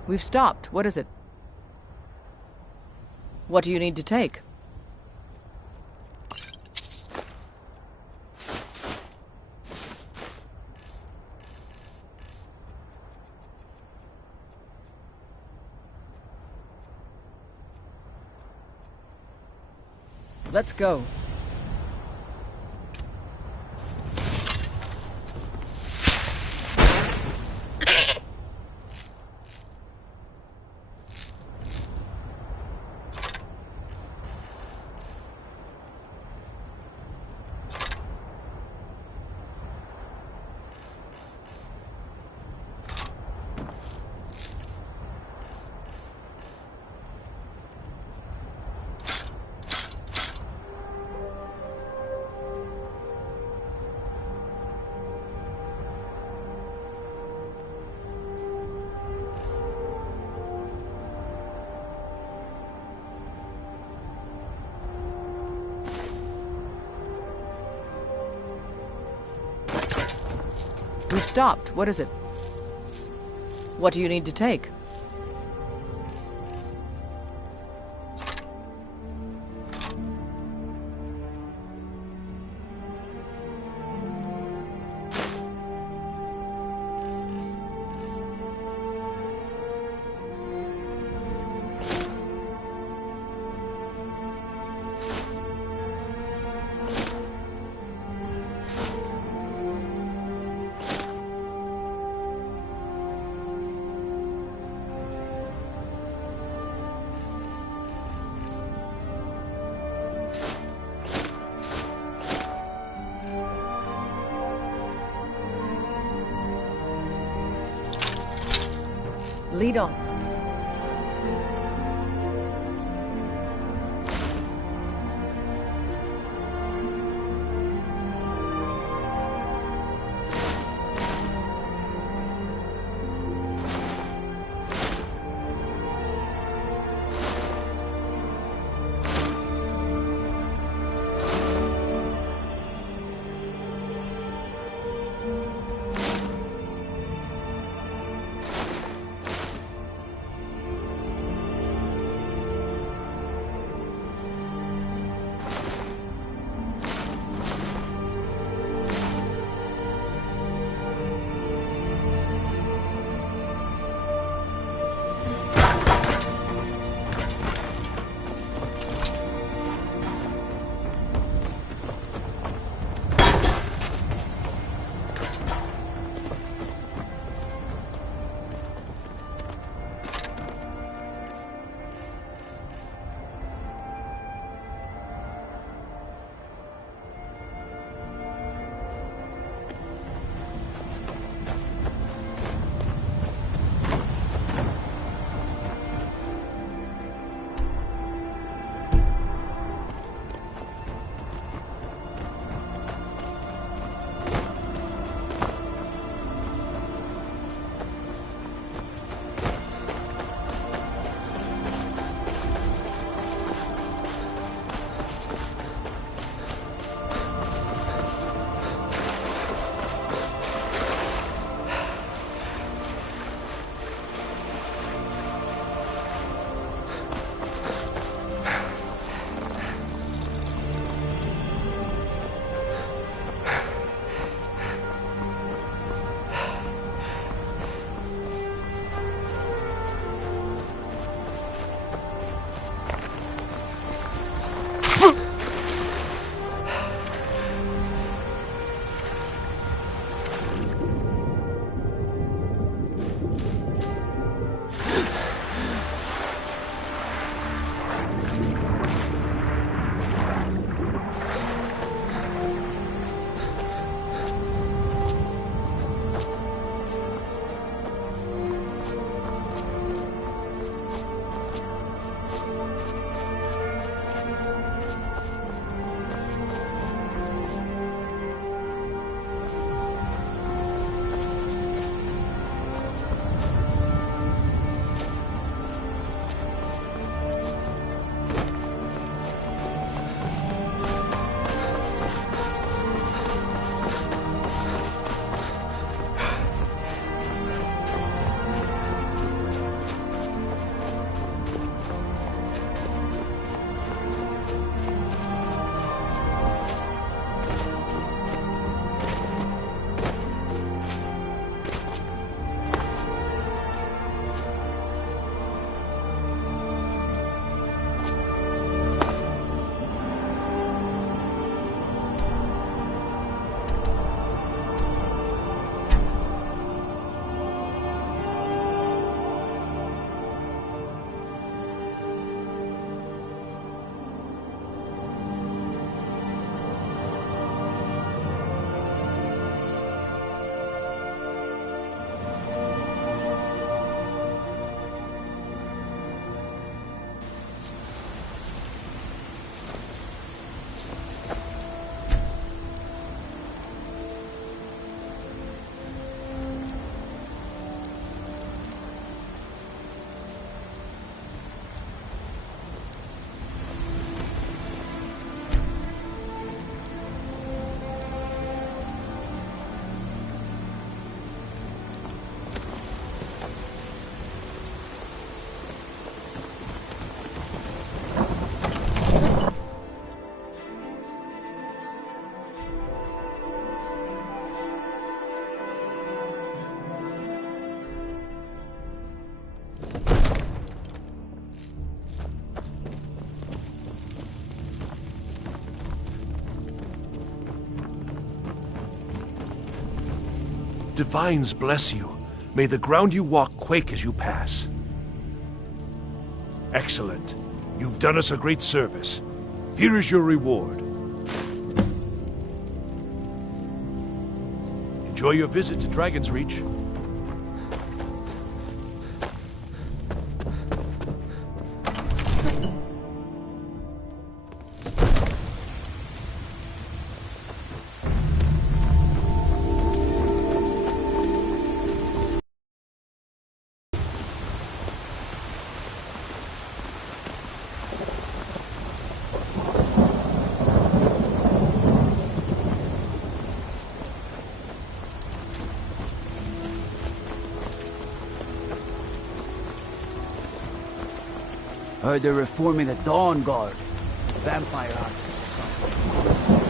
We've stopped. What is it? What do you need to take? Let's go. We've stopped. What is it? What do you need to take? Lead on. Divines bless you. May the ground you walk quake as you pass. Excellent. You've done us a great service. Here is your reward. Enjoy your visit to Dragon's Reach. Heard they're reforming the Dawn Guard. Vampire hunters or something.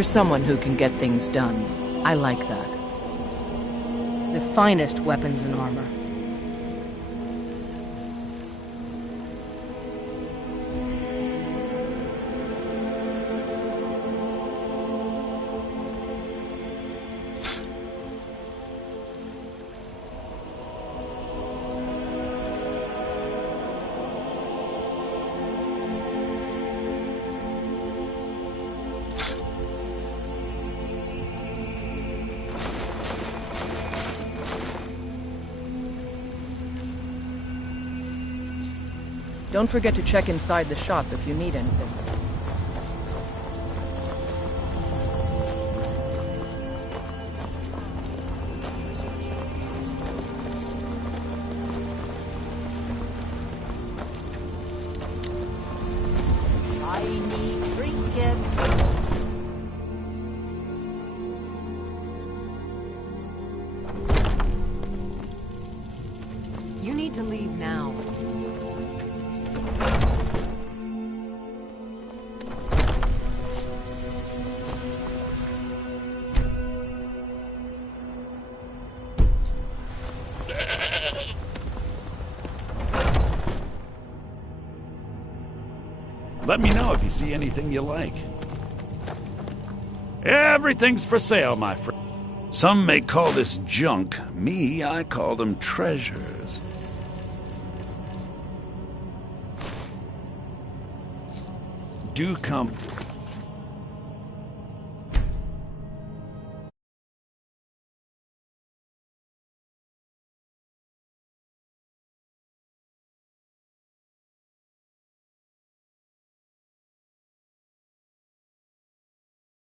You're someone who can get things done. I like that. The finest weapons and armor. Don't forget to check inside the shop if you need anything. I need trinkets. You need to leave now. Let me know if you see anything you like. Everything's for sale, my friend. Some may call this junk. Me, I call them treasures. Do come.